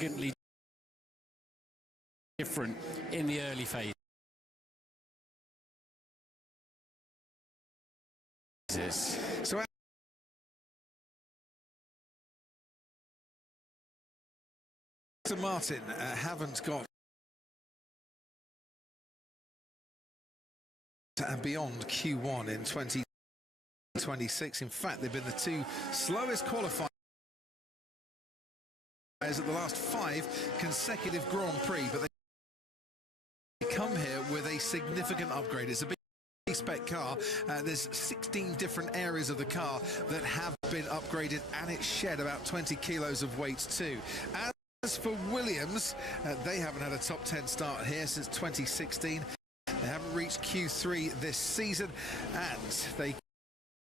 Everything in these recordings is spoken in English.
significantly different in the early phases. So Aston Martin haven't got and beyond Q1 in 2026. In fact, they've been the two slowest qualifiers at the last 5 consecutive Grand Prix, but they come here with a significant upgrade. It's a big spec car. There's 16 different areas of the car that have been upgraded, and it shed about 20 kilos of weight too. As for Williams, they haven't had a top 10 start here since 2016. They haven't reached Q3 this season, and they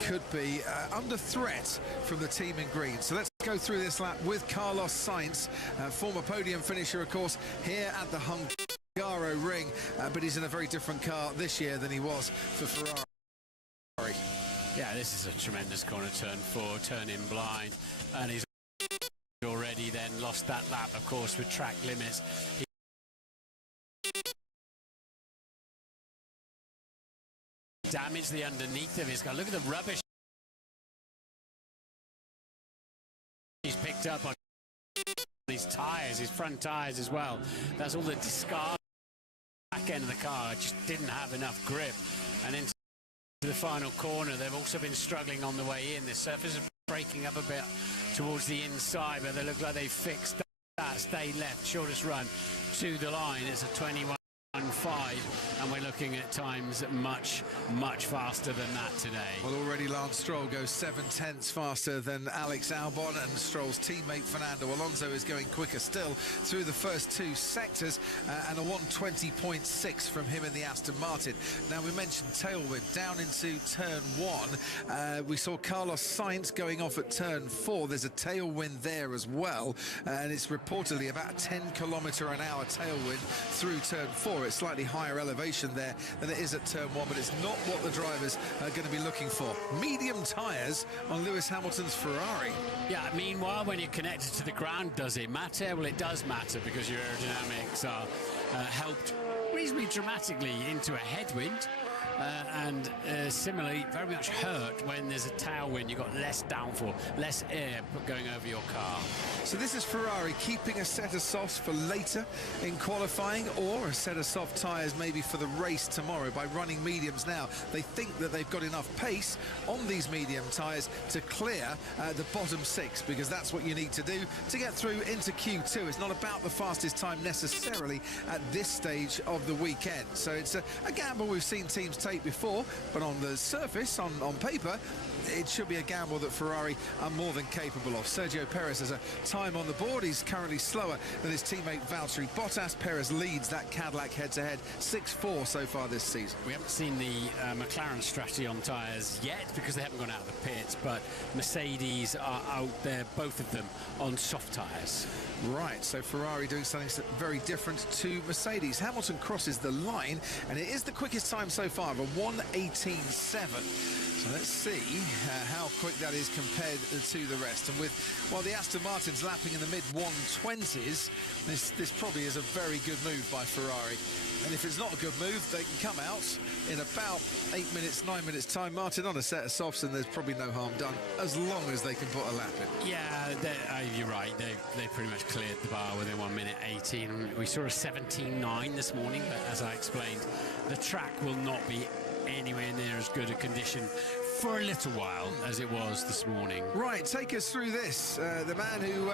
could be under threat from the team in green. So let's go through this lap with Carlos Sainz, former podium finisher, of course, here at the Hungarian ring, but he's in a very different car this year than he was for Ferrari. Yeah, this is a tremendous corner, turn 4, turn in blind, and he's already then lost that lap, of course, with track limits. Damage the underneath of his car. Look at the rubbish he's picked up on his tyres, his front tyres as well. That's all the discard. Back end of the car just didn't have enough grip, and into the final corner they've also been struggling on the way in. The surface is breaking up a bit towards the inside, but they look like they fixed that. Stay left, shortest run to the line. It's a 21.5, and we're looking at times much faster than that today. Well, already Lance Stroll goes 7/10 faster than Alex Albon, and Stroll's teammate Fernando Alonso is going quicker still through the first 2 sectors, and a 1:20.6 from him in the Aston Martin. Now, we mentioned tailwind down into turn 1. We saw Carlos Sainz going off at turn 4. There's a tailwind there as well, and it's reportedly about a 10km/h tailwind through turn 4. It's slightly higher elevation there than it is at turn 1, but it's not what the drivers are going to be looking for. Medium tyres on Lewis Hamilton's Ferrari. Yeah, meanwhile, when you're connected to the ground, does it matter? Well, it does matter, because your aerodynamics are helped reasonably dramatically into a headwind. And similarly, very much hurt when there's a tailwind. You've got less downforce, less air going over your car. So this is Ferrari keeping a set of softs for later in qualifying, or a set of soft tyres maybe for the race tomorrow by running mediums now. They think that they've got enough pace on these medium tyres to clear the bottom 6, because that's what you need to do to get through into Q2. It's not about the fastest time necessarily at this stage of the weekend. So it's a gamble we've seen teams take before, but on the surface, on paper, it should be a gamble that Ferrari are more than capable of. Sergio Perez has a time on the board. He's currently slower than his teammate Valtteri Bottas. Perez leads that Cadillac head-to-head 6-4 so far this season. We haven't seen the McLaren strategy on tyres yet, because they haven't gone out of the pits, but Mercedes are out there, both of them, on soft tyres. Right, so Ferrari doing something very different to Mercedes. Hamilton crosses the line, and it is the quickest time so far of a 1:18.7. So let's see how quick that is compared to the rest. And while the Aston Martin's lapping in the mid-120s, this probably is a very good move by Ferrari. And if it's not a good move, they can come out in about 8 minutes, 9 minutes time, Martin, on a set of softs, and there's probably no harm done, as long as they can put a lap in. Yeah, you're right. They pretty much cleared the bar within 1:18. We saw a 17.9 this morning, but as I explained, the track will not be anywhere near as good a condition for a little while as it was this morning. Right, take us through this. The man who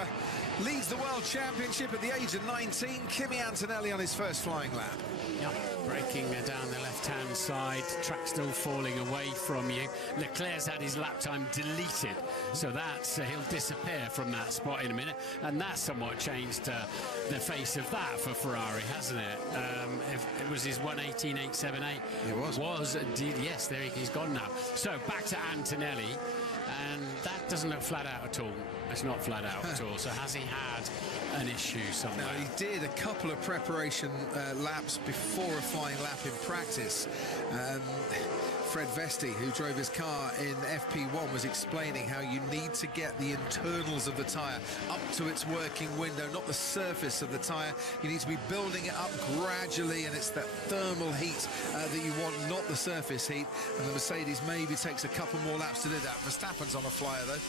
leads the World Championship at the age of 19, Kimi Antonelli, on his first flying lap. Yep, braking down the left-hand side, track still falling away from you. Leclerc's had his lap time deleted, so that's he'll disappear from that spot in a minute, and that's somewhat changed the face of that for Ferrari, hasn't it? If it was his 1:18.878. It was. Indeed, yes, there he's gone now. So back to Antonelli, and that doesn't look flat out at all. It's not flat out at all. So has he had an issue somewhere. No, he did a couple of preparation laps before a flying lap in practice. Fred Vesti, who drove his car in FP1, was explaining how you need to get the internals of the tyre up to its working window, not the surface of the tyre. You need to be building it up gradually, and it's that thermal heat that you want, not the surface heat. And the Mercedes maybe takes a couple more laps to do that. Verstappen's on a flyer, though.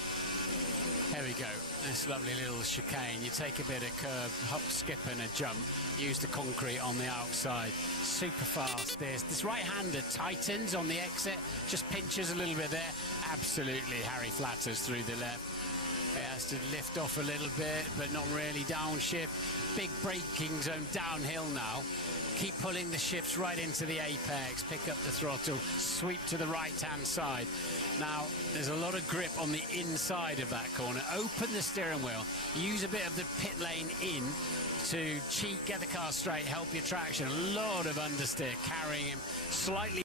Here we go, this lovely little chicane. You take a bit of curb, hop, skip and a jump, use the concrete on the outside. Super fast. This right-hander tightens on the exit, just pinches a little bit there. Absolutely, Harry flatters through the left. It has to lift off a little bit, but not really downshift. Big braking zone downhill now. Keep pulling the shifts right into the apex, pick up the throttle, sweep to the right-hand side. Now, there's a lot of grip on the inside of that corner. Open the steering wheel, use a bit of the pit lane in to cheat, get the car straight, help your traction. A lot of understeer, carrying him slightly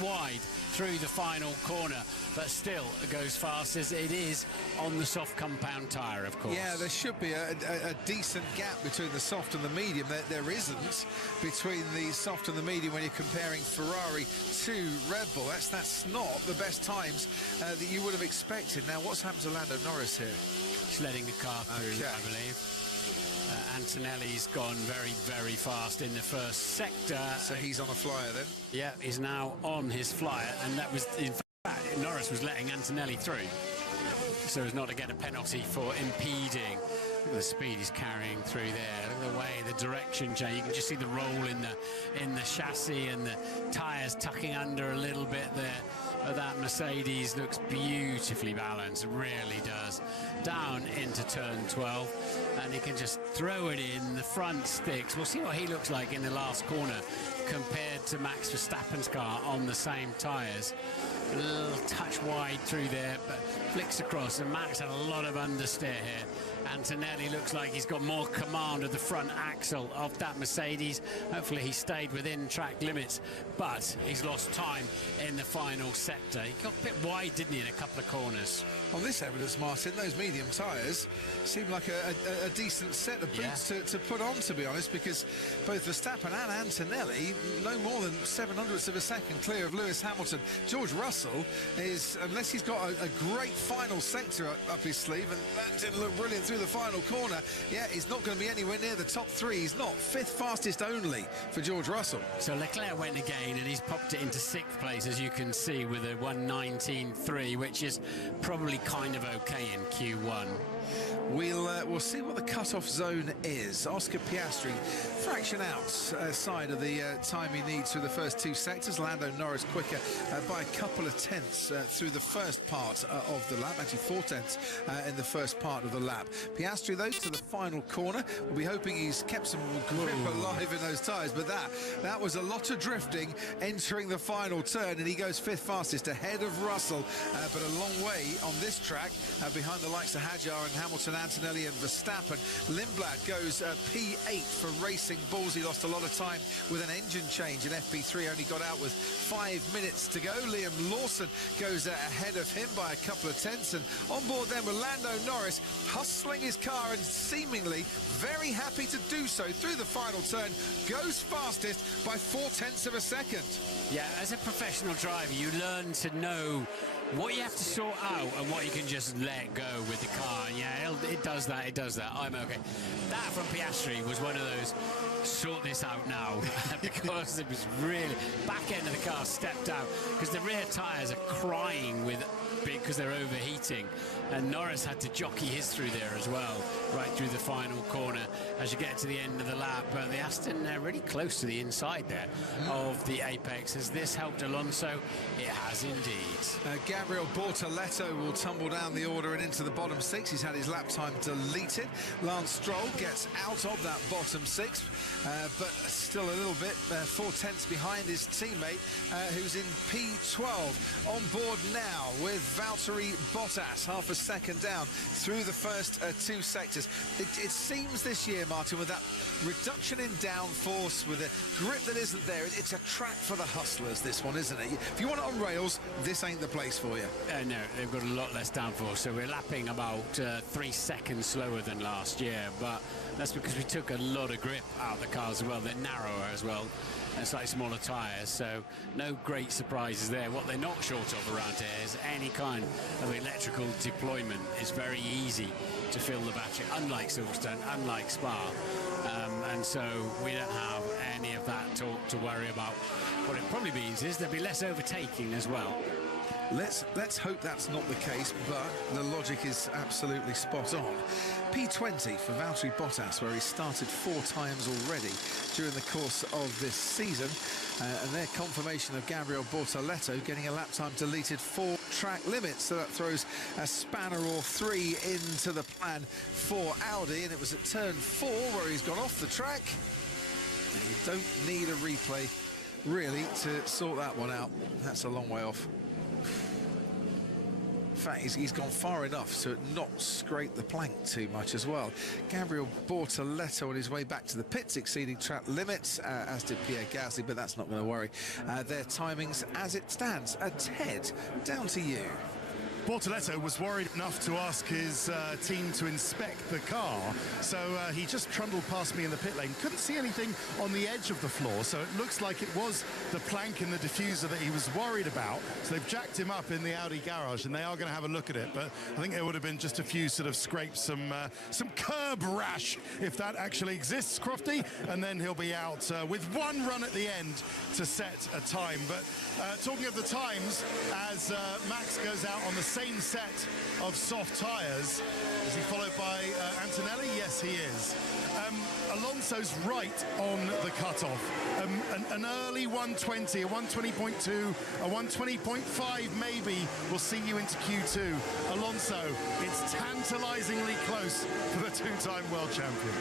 wide through the final corner, but still it goes fast as it is on the soft compound tyre, of course. Yeah, there should be a decent gap between the soft and the medium. There isn't between the soft and the medium when you're comparing Ferrari to Red Bull. That's not the best times that you would have expected. Now, what's happened to Lando Norris here? He's letting the car through, okay. I believe. Antonelli's gone very, very fast in the first sector. So he's on a flyer then? Yeah, he's now on his flyer, and that was, in fact, Norris was letting Antonelli through so as not to get a penalty for impeding. Look at the speed he's carrying through there. Look at the way, the direction change. You can just see the roll in the chassis, and the tyres tucking under a little bit there. But that Mercedes looks beautifully balanced, really does. Down into turn 12, and he can just throw it in. The front sticks. We'll see what he looks like in the last corner compared to Max Verstappen's car on the same tyres. A little touch wide through there, but flicks across, and Max had a lot of understeer here. Antonelli looks like he's got more command of the front axle of that Mercedes. Hopefully he stayed within track limits, but he's lost time in the final sector. He got a bit wide, didn't he, in a couple of corners? On this evidence, Martin, those medium tyres seem like a decent set of boots to put on, to be honest, because both Verstappen and Antonelli no more than 700ths of a second clear of Lewis Hamilton. George Russell is, unless he's got a great final sector up his sleeve, and that didn't look brilliant through the final corner, yeah, he's not going to be anywhere near the top three. He's not. Fifth fastest only for George Russell. So Leclerc went again, and he's popped it into sixth place, as you can see, with a 1:19.3, which is probably kind of okay in Q1. We'll see what the cut-off zone is. Oscar Piastri, fraction outside of the time he needs through the first two sectors. Lando Norris quicker by a couple of tenths through the first part of the lap, actually 4 tenths in the first part of the lap. Piastri, though, to the final corner. We'll be hoping he's kept some grip alive in those tyres, but that was a lot of drifting entering the final turn, and he goes fifth fastest ahead of Russell, but a long way on this track behind the likes of Hadjar and Hamilton, Antonelli and Verstappen. Lindblad goes P8 for racing balls. He lost a lot of time with an engine change in FP3, only got out with 5 minutes to go. Liam Lawson goes ahead of him by a couple of tenths, and on board then with Lando Norris hustling his car and seemingly very happy to do so through the final turn. Goes fastest by 4 tenths of a second. Yeah, as a professional driver, you learn to know what you have to sort out and what you can just let go with the car. And yeah, it does that, I'm okay. That from Piastri was one of those sort this out now because it was really back end of the car stepped out because the rear tyres are crying because they're overheating, and Norris had to jockey his through there as well, right through the final corner as you get to the end of the lap. But the Aston really close to the inside there of the apex. Has this helped Alonso? It has indeed. Gabriel Bortoletto will tumble down the order and into the bottom 6. He's had his lap time deleted. Lance Stroll gets out of that bottom 6, but still a little bit 4 tenths behind his teammate, who's in P12. On board now with Valtteri Bottas, half a second down through the first 2 sectors. It seems this year, Martin, with that reduction in downforce, with a grip that isn't there, it's a track for the hustlers, this one, isn't it? If you want it on rails, this ain't the place for for you. No, they've got a lot less downforce, so we're lapping about 3 seconds slower than last year, but that's because we took a lot of grip out of the cars as well. They're narrower as well, and slightly smaller tyres, so no great surprises there. What they're not short of around here is any kind of electrical deployment. It's very easy to fill the battery, unlike Silverstone, unlike Spa, and so we don't have any of that to worry about. What it probably means is there'll be less overtaking as well. Let's hope that's not the case, but the logic is absolutely spot on. P20 for Valtteri Bottas, where he started 4 times already during the course of this season, and their confirmation of Gabriel Bortoleto getting a lap time deleted for track limits, so that throws a spanner or 3 into the plan for Audi, and it was at turn 4 where he's gone off the track. And you don't need a replay really to sort that one out. That's a long way off. In fact, he's gone far enough to not scrape the plank too much as well. Gabriel Bortoleto on his way back to the pits, exceeding track limits, as did Pierre Gasly, but that's not going to worry their timings as it stands. Ted, down to you. Bortoleto was worried enough to ask his team to inspect the car, so he just trundled past me in the pit lane. Couldn't see anything on the edge of the floor, so it looks like it was the plank in the diffuser that he was worried about. So they've jacked him up in the Audi garage, and they are going to have a look at it, but I think there would have been just a few sort of scrapes, some curb rash, if that actually exists, Crofty, and then he'll be out with 1 run at the end to set a time. But talking of the times, as Max goes out on the same set of soft tyres, is he followed by Antonelli? Yes, he is. Alonso's right on the cutoff. An early 120, a 120.2, a 120.5 maybe will see you into Q2. Alonso, it's tantalisingly close for the 2-time world champion.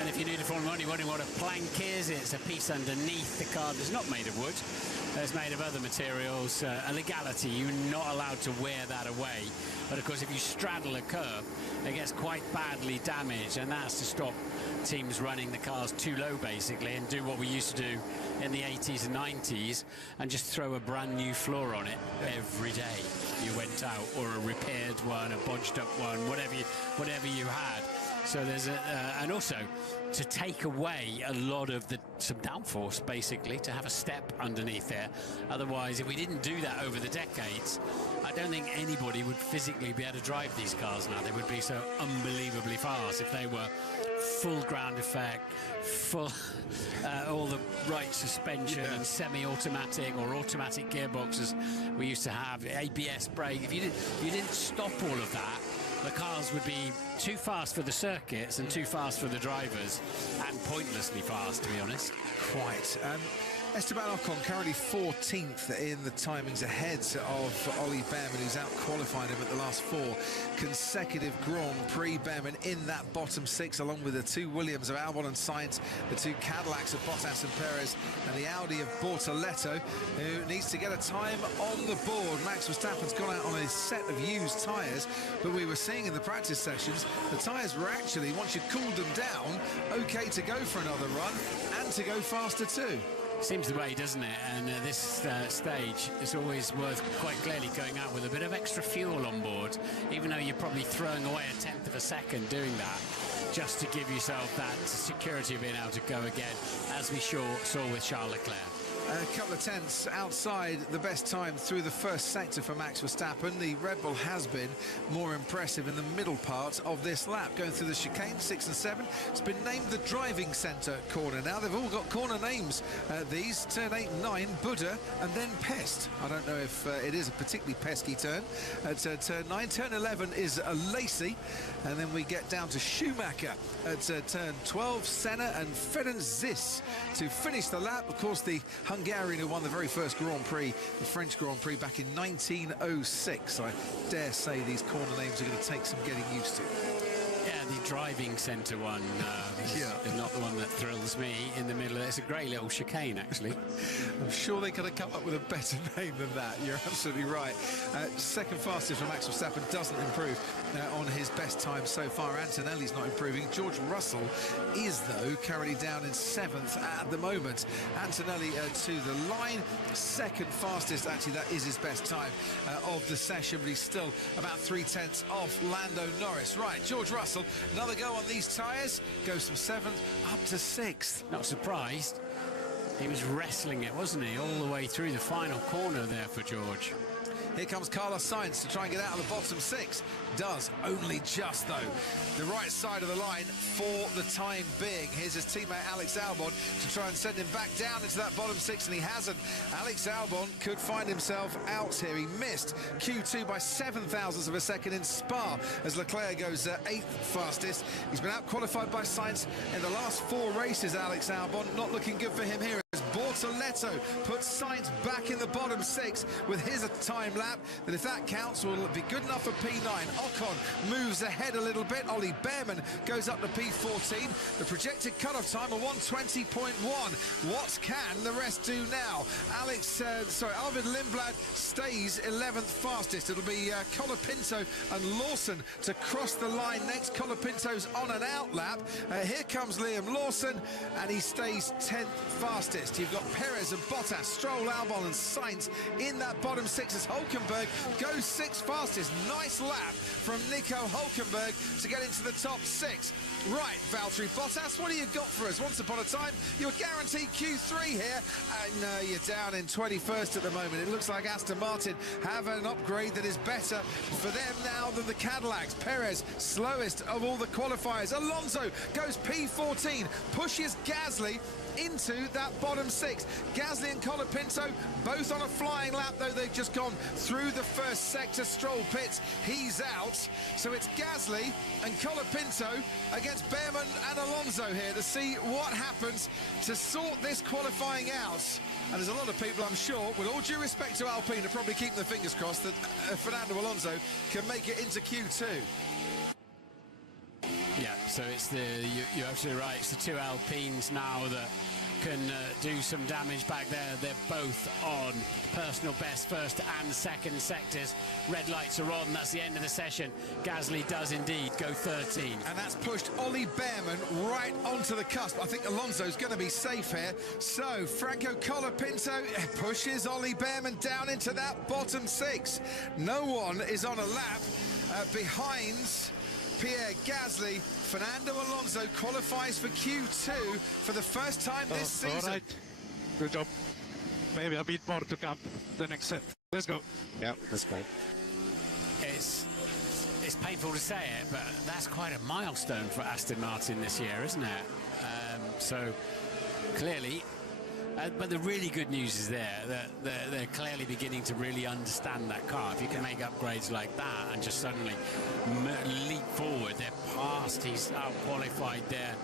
And if you need a Formula 1, you're wondering what a plank is. It's a piece underneath the car that's not made of wood. It's made of other materials. A legality, you're not allowed to wear that away. But of course, if you straddle a curb, it gets quite badly damaged, and that's to stop teams running the cars too low, basically, and do what we used to do in the 80s and 90s and just throw a brand new floor on it every day you went out, or a repaired one, a bodged up one, whatever you had. So there's and also to take away a lot of some downforce, basically, to have a step underneath there. Otherwise, if we didn't do that over the decades, I don't think anybody would physically be able to drive these cars now. They would be so unbelievably fast if they were full ground effect, full all the right suspension, and semi-automatic or automatic gearboxes we used to have, ABS brake. If you didn't stop all of that, the cars would be too fast for the circuits and too fast for the drivers, and pointlessly fast, to be honest. Quite. Esteban Ocon currently 14th in the timings, ahead of Ollie Behrman, who's out-qualified him at the last 4 consecutive Grand Prix. Behrman in that bottom 6, along with the 2 Williams of Albon and Sainz, the 2 Cadillacs of Bottas and Perez, and the Audi of Bortoleto, who needs to get a time on the board. Max Verstappen's gone out on a set of used tyres, but we were seeing in the practice sessions, the tyres were actually, once you cooled them down, okay to go for another run and to go faster too. Seems the way, doesn't it? And at this stage, it's always worth quite clearly going out with a bit of extra fuel on board, even though you're probably throwing away a tenth of a second doing that, just to give yourself that security of being able to go again, as we saw with Charles Leclerc. A couple of tenths outside the best time through the first sector for Max Verstappen. The Red Bull has been more impressive in the middle part of this lap, going through the chicane 6 and 7. It's been named the driving centre corner. Now they've all got corner names. These turn 8 and 9, Buddha, and then Pest. I don't know if it is a particularly pesky turn. At turn 9, turn 11 is a Lacey, and then we get down to Schumacher at turn 12, Senna and Ferenc Zis to finish the lap. Of course, the Hungarian who won the very first Grand Prix, the French Grand Prix, back in 1906. I dare say these corner names are going to take some getting used to. Yeah, the driving centre one is not the one that thrills me in the middle. It's a great little chicane, actually. I'm sure they could have come up with a better name than that. You're absolutely right. Second fastest from Max Verstappen doesn't improve on his best time so far. Antonelli's not improving. George Russell is, though, currently down in 7th at the moment. Antonelli to the line. Second fastest, actually, that is his best time of the session, but he's still about 3/10 off Lando Norris. Right, George Russell, another go on these tyres, goes from 7th up to 6th. Not surprised. He was wrestling it, wasn't he, all the way through the final corner there for George. Here comes Carlos Sainz to try and get out of the bottom 6. Does, only just, though. The right side of the line for the time being. Here's his teammate Alex Albon to try and send him back down into that bottom 6, and he hasn't. Alex Albon could find himself out here. He missed Q2 by 7,000ths of a second in Spa as Leclerc goes 8th fastest. He's been out-qualified by Sainz in the last 4 races, Alex Albon. Not looking good for him here. Bortoletto puts Sainz back in the bottom 6 with his time lap, that if that counts will be good enough for P9. Ocon moves ahead a little bit. Ollie Behrman goes up to P14. The projected cut-off time of 1:20.1. What can the rest do now? Arvid Lindblad stays 11th fastest. It'll be Colapinto and Lawson to cross the line next. Colapinto's on an out lap. Here comes Liam Lawson, and he stays 10th fastest. You've got Perez and Bottas, Stroll, Albon and Sainz in that bottom 6 as Hülkenberg goes 6th fastest. Nice lap from Nico Hülkenberg to get into the top 6. Right, Valtteri Bottas, what do you got for us? Once upon a time, you were guaranteed Q3 here, and you're down in 21st at the moment. It looks like Aston Martin have an upgrade that is better for them now than the Cadillacs. Perez, slowest of all the qualifiers. Alonso goes P14, pushes Gasly into that bottom 6. Gasly and Colapinto both on a flying lap, though they've just gone through the first sector. Stroll pits, he's out. So it's Gasly and Colapinto against Behrman and Alonso here to see what happens to sort this qualifying out. And there's a lot of people, I'm sure, with all due respect to Alpine, are probably keeping their fingers crossed that Fernando Alonso can make it into Q2. Yeah, so it's you're absolutely right. It's the 2 Alpines now that can do some damage back there. They're both on personal best first and second sectors. Red lights are on. That's the end of the session. Gasly does indeed go 13. And that's pushed Ollie Behrman right onto the cusp. I think Alonso's going to be safe here. So Franco Colapinto pushes Ollie Behrman down into that bottom 6. No one is on a lap behind Pierre Gasly. Fernando Alonso qualifies for Q2 for the first time this season. All right, good job. Maybe a bit more to come the next set. Let's go. Yeah, that's great. It's painful to say it, but that's quite a milestone for Aston Martin this year, isn't it? So clearly, but the really good news is that they're clearly beginning to really understand that car. If you can make upgrades like that and just suddenly leap forward, they're past. He's out-qualified there.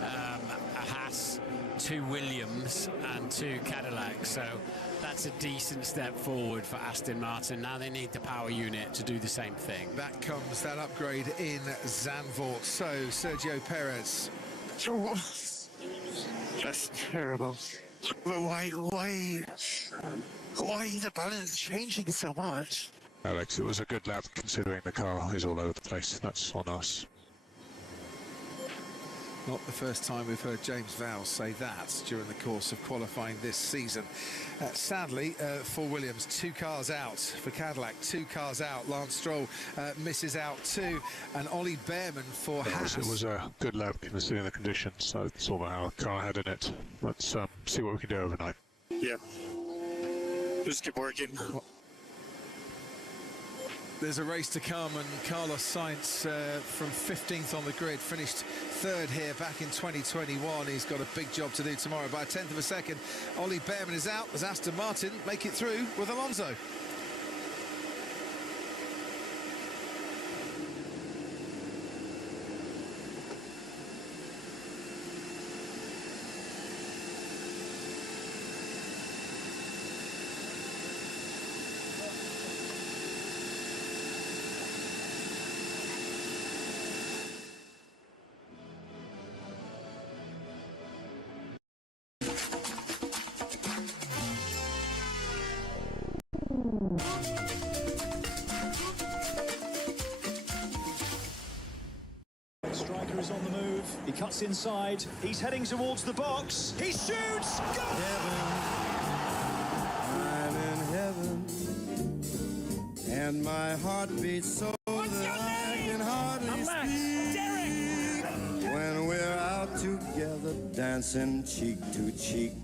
A Haas, 2 Williams and 2 Cadillacs. So that's a decent step forward for Aston Martin. Now they need the power unit to do the same thing. That comes that upgrade in Zandvoort. So Sergio Perez. That's terrible. But why the balance changing so much? Alex, it was a good lap considering the car is all over the place. That's on us. Not the first time we've heard James Vowles say that during the course of qualifying this season. Sadly, for Williams, 2 cars out. For Cadillac, 2 cars out. Lance Stroll misses out too. And Ollie Behrman for Haas. It was a good lap considering the conditions. So it's all our car had in it. Let's see what we can do overnight. Yeah. Just keep working. There's a race to come, and Carlos Sainz from 15th on the grid finished 3rd here back in 2021. He's got a big job to do tomorrow. By a 10th of a second, Ollie Behrman is out as Aston Martin make it through with Alonso. cuts inside. He's heading towards the box. He shoots! Go! I'm in heaven, and my heart beats so that I can hardly speak. When we're out together, dancing cheek to cheek.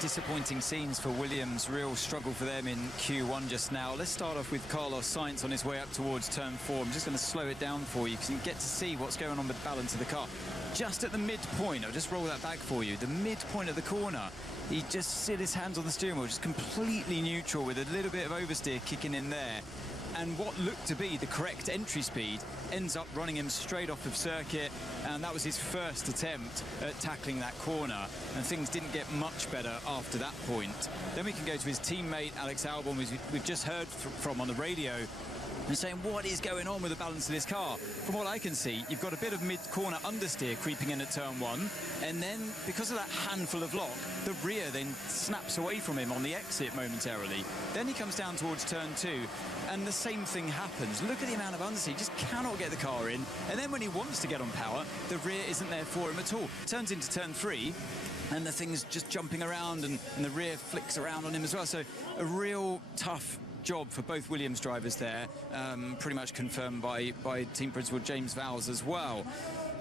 Disappointing scenes for Williams, real struggle for them in Q1 just now. Let's start off with Carlos Sainz on his way up towards turn 4. I'm just going to slow it down for you because you can get to see what's going on with the balance of the car. Just at the midpoint, I'll just roll that back for you, the midpoint of the corner, he just sit his hands on the steering wheel, just completely neutral with a little bit of oversteer kicking in there. And what looked to be the correct entry speed ends up running him straight off of circuit, and that was his first attempt at tackling that corner, and things didn't get much better after that point. Then we can go to his teammate Alex Albon, who we've just heard from on the radio, and saying what is going on with the balance of this car. From what I can see, you've got a bit of mid-corner understeer creeping in at turn 1, and then because of that handful of lock, the rear then snaps away from him on the exit momentarily. Then he comes down towards turn 2, and the same thing happens. Look at the amount of understeer, he just cannot get the car in, and then when he wants to get on power, the rear isn't there for him at all. Turns into turn 3, and the thing's just jumping around, and the rear flicks around on him as well. So a real tough job for both Williams drivers there, pretty much confirmed by team principal James Vowles as well.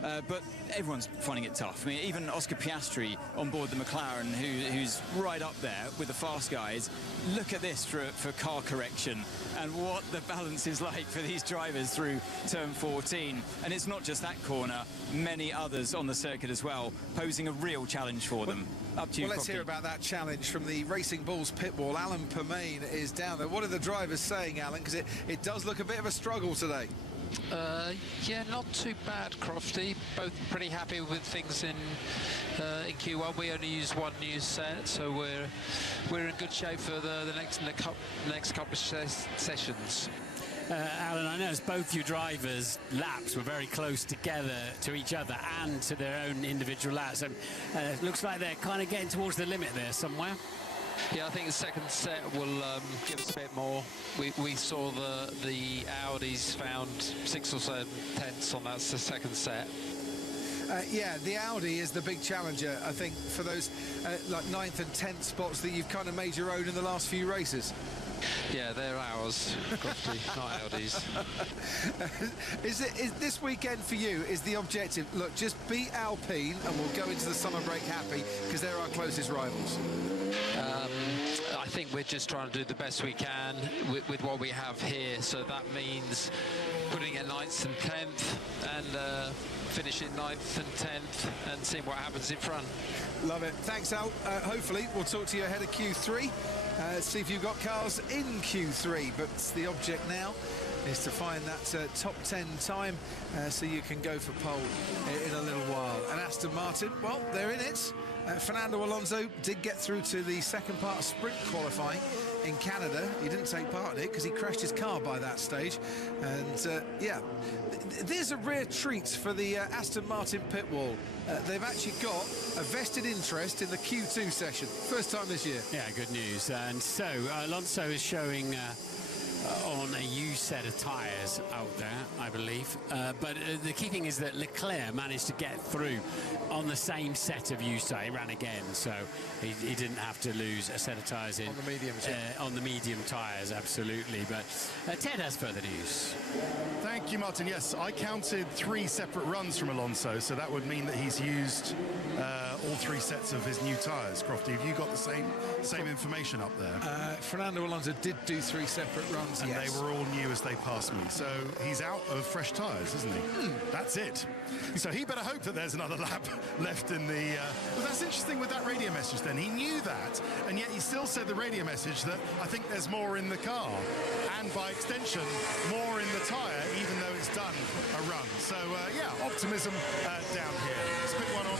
But everyone's finding it tough. I mean, even Oscar Piastri on board the McLaren, who's right up there with the fast guys. Look at this for car correction and what the balance is like for these drivers through turn 14. And it's not just that corner, many others on the circuit as well, posing a real challenge for them. Up to you, well, let's hear about that challenge from the Racing Bulls pit wall. Alan Permain is down there. What are the drivers saying, Alan? Because it does look a bit of a struggle today. Yeah, not too bad, Crofty. Both pretty happy with things in Q1. We only used one new set, so we're in good shape for the next couple of sessions. Alan, I noticed both your drivers' laps were very close together to each other and to their own individual laps. It looks like they're kind of getting towards the limit there somewhere. Yeah, I think the second set will give us a bit more. We saw the Audis found 6 or 7 tenths on that second set. Yeah, the Audi is the big challenger, I think, for those like 9th and 10th spots that you've kind of made your own in the last few races. Yeah, they're ours, Crofty, not Audi's. Is this weekend for you, is the objective, look, just beat Alpine and we'll go into the summer break happy, because they're our closest rivals? I think we're just trying to do the best we can with what we have here, so that means putting in 9th and 10th and finishing 9th and 10th and seeing what happens in front. Love it. Thanks, Al. Hopefully we'll talk to you ahead of Q3. See if you've got cars in Q3, but the object now is to find that top 10 time so you can go for pole in a little while. an Aston Martin. Well, they're in it. Fernando Alonso did get through to the second part of sprint qualifying in Canada. He didn't take part in it because he crashed his car by that stage. And yeah, there's a rare treat for the Aston Martin pit wall. They've actually got a vested interest in the Q2 session. First time this year. Yeah, good news. And so Alonso is showing on a used set of tyres out there, I believe. But the key thing is that Leclerc managed to get through on the same set of used tyres. He ran again, so he didn't have to lose a set of tyres in on the medium tyres, absolutely. But Ted has further news. Thank you, Martin. Yes, I counted 3 separate runs from Alonso, so that would mean that he's used all 3 sets of his new tyres. Crofty, have you got the same information up there? Fernando Alonso did do 3 separate runs, and yes. They were all new as they passed me. So he's out of fresh tyres, isn't he? That's it. So he better hope that there's another lap left in the... Well, that's interesting with that radio message then. He knew that, and yet he still said the radio message that I think there's more in the car, and by extension, more in the tyre, even though it's done a run. So, yeah, optimism down here. Let's quick one on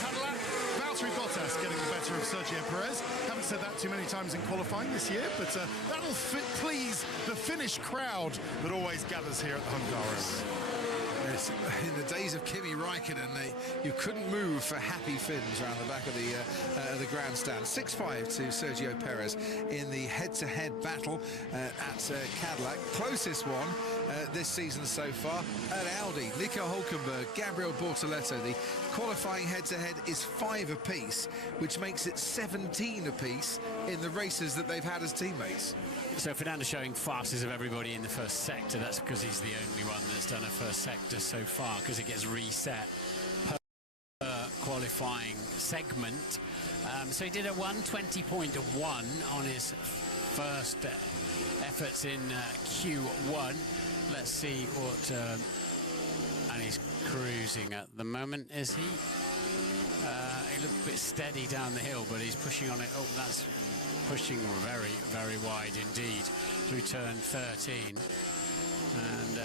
Cadillac. Valtteri Bottas getting the better of Sergio Perez. Haven't said that too many times in qualifying this year, but that'll please the Finnish crowd that always gathers here at the Hungarian. Yes, in the days of Kimi Raikkonen, you couldn't move for happy Finns around the back of the grandstand. 6-5 to Sergio Perez in the head-to-head battle at Cadillac. Closest one this season so far at Audi. Nico Hülkenberg, Gabriel Bortoleto. The qualifying head-to-head is 5 apiece, which makes it 17 apiece in the races that they've had as teammates. So Fernando showing fastest of everybody in the first sector. That's because he's the only one that's done a first sector so far, because it gets reset per qualifying segment. So he did a 120.1 on his first efforts in Q1. Let's see what... and he's cruising at the moment, is he? He looked a bit steady down the hill, but he's pushing on it. Oh, that's... pushing very, very wide indeed through turn 13, and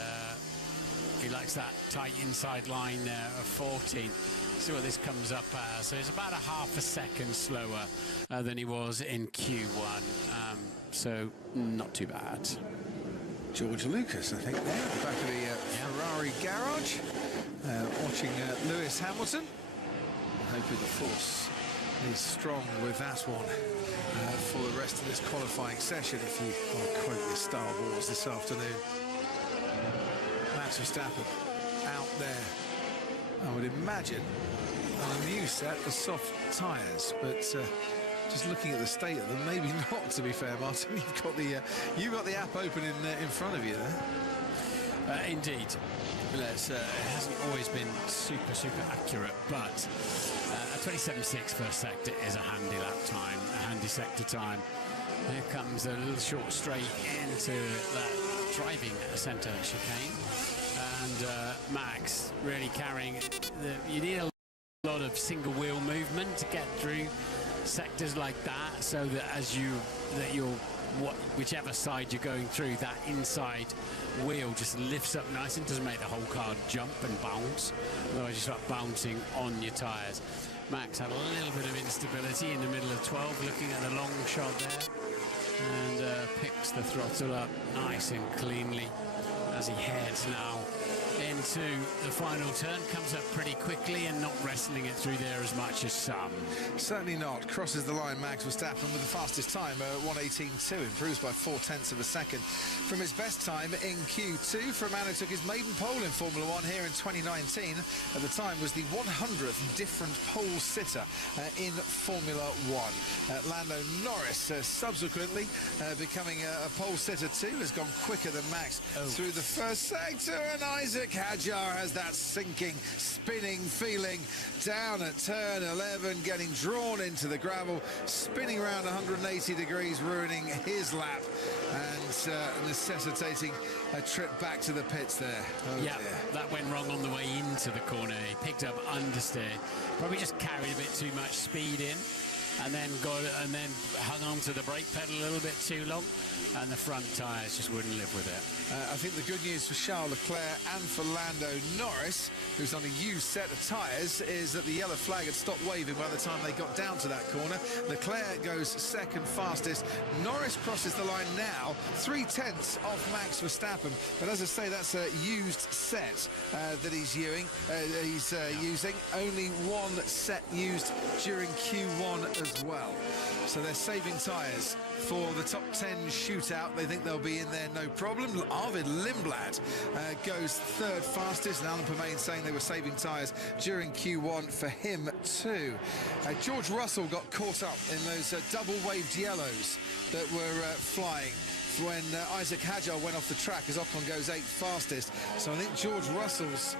he likes that tight inside line there of 14. See what this comes up as. So it's about a half a second slower than he was in Q1, so not too bad. George Lucas, I think, there at the back of the Ferrari garage, watching Lewis Hamilton, hoping the force is strong with that one for the rest of this qualifying session, if you want to quote the Star Wars this afternoon. Max Verstappen out there, I would imagine, on a new set of soft tyres, but just looking at the state of them, maybe not, to be fair, Martin. You've got the app open in front of you there. Indeed. It hasn't always been super accurate, but a 27.6 first sector is a handy lap time, a handy sector time. Here comes a little short straight into that driving centre chicane, and Max really carrying you need a lot of single wheel movement to get through sectors like that, so that whichever side you're going through, that inside wheel just lifts up nice and doesn't make the whole car jump and bounce, otherwise you start bouncing on your tyres. Max had a little bit of instability in the middle of 12, looking at the long shot there, and picks the throttle up nice and cleanly as he heads now into the final turn. Comes up pretty quickly and not wrestling it through there as much as some. Certainly not. Crosses the line, Max Verstappen, with the fastest time, 1:18.2, improves by 0.4 seconds from his best time in Q2. Fernando took his maiden pole in Formula 1 here in 2019. At the time was the 100th different pole sitter in Formula 1. Lando Norris subsequently becoming a pole sitter too, has gone quicker than Max through the first sector, and Isaac Hadjar has that sinking, spinning feeling down at turn 11, getting drawn into the gravel, spinning around 180 degrees, ruining his lap, and necessitating a trip back to the pits there. Dear. That went wrong on the way into the corner. He picked up understeer, probably just carried a bit too much speed in, and then hung on to the brake pedal a little bit too long, and the front tyres just wouldn't live with it. I think the good news for Charles Leclerc and for Lando Norris, who's on a used set of tyres, is that the yellow flag had stopped waving by the time they got down to that corner. Leclerc goes second fastest. Norris crosses the line now, 3/10 off Max Verstappen. But as I say, that's a used set that he's using. Only one set used during Q1 as well. So they're saving tyres for the top 10 shootout. They think they'll be in there no problem. Arvid Lindblad goes third fastest, and Alan Permain saying they were saving tyres during Q1 for him too. George Russell got caught up in those double-waved yellows that were flying when Isaac Hadjar went off the track as Ocon goes 8th fastest. So I think George Russell's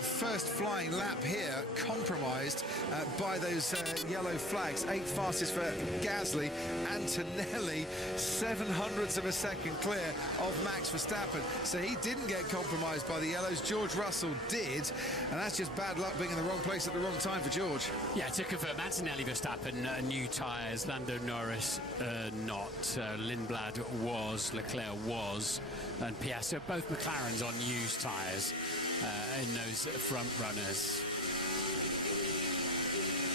first flying lap here compromised by those yellow flags. 8th fastest for Gasly. Antonelli 7/100ths of a second clear of Max Verstappen. So he didn't get compromised by the yellows. George Russell did, and that's just bad luck being in the wrong place at the wrong time for George. Yeah, to confirm, Antonelli Verstappen new tyres, Lando Norris not. Lindblad was, Leclerc was, and Piastri, both McLarens on used tyres in those front runners.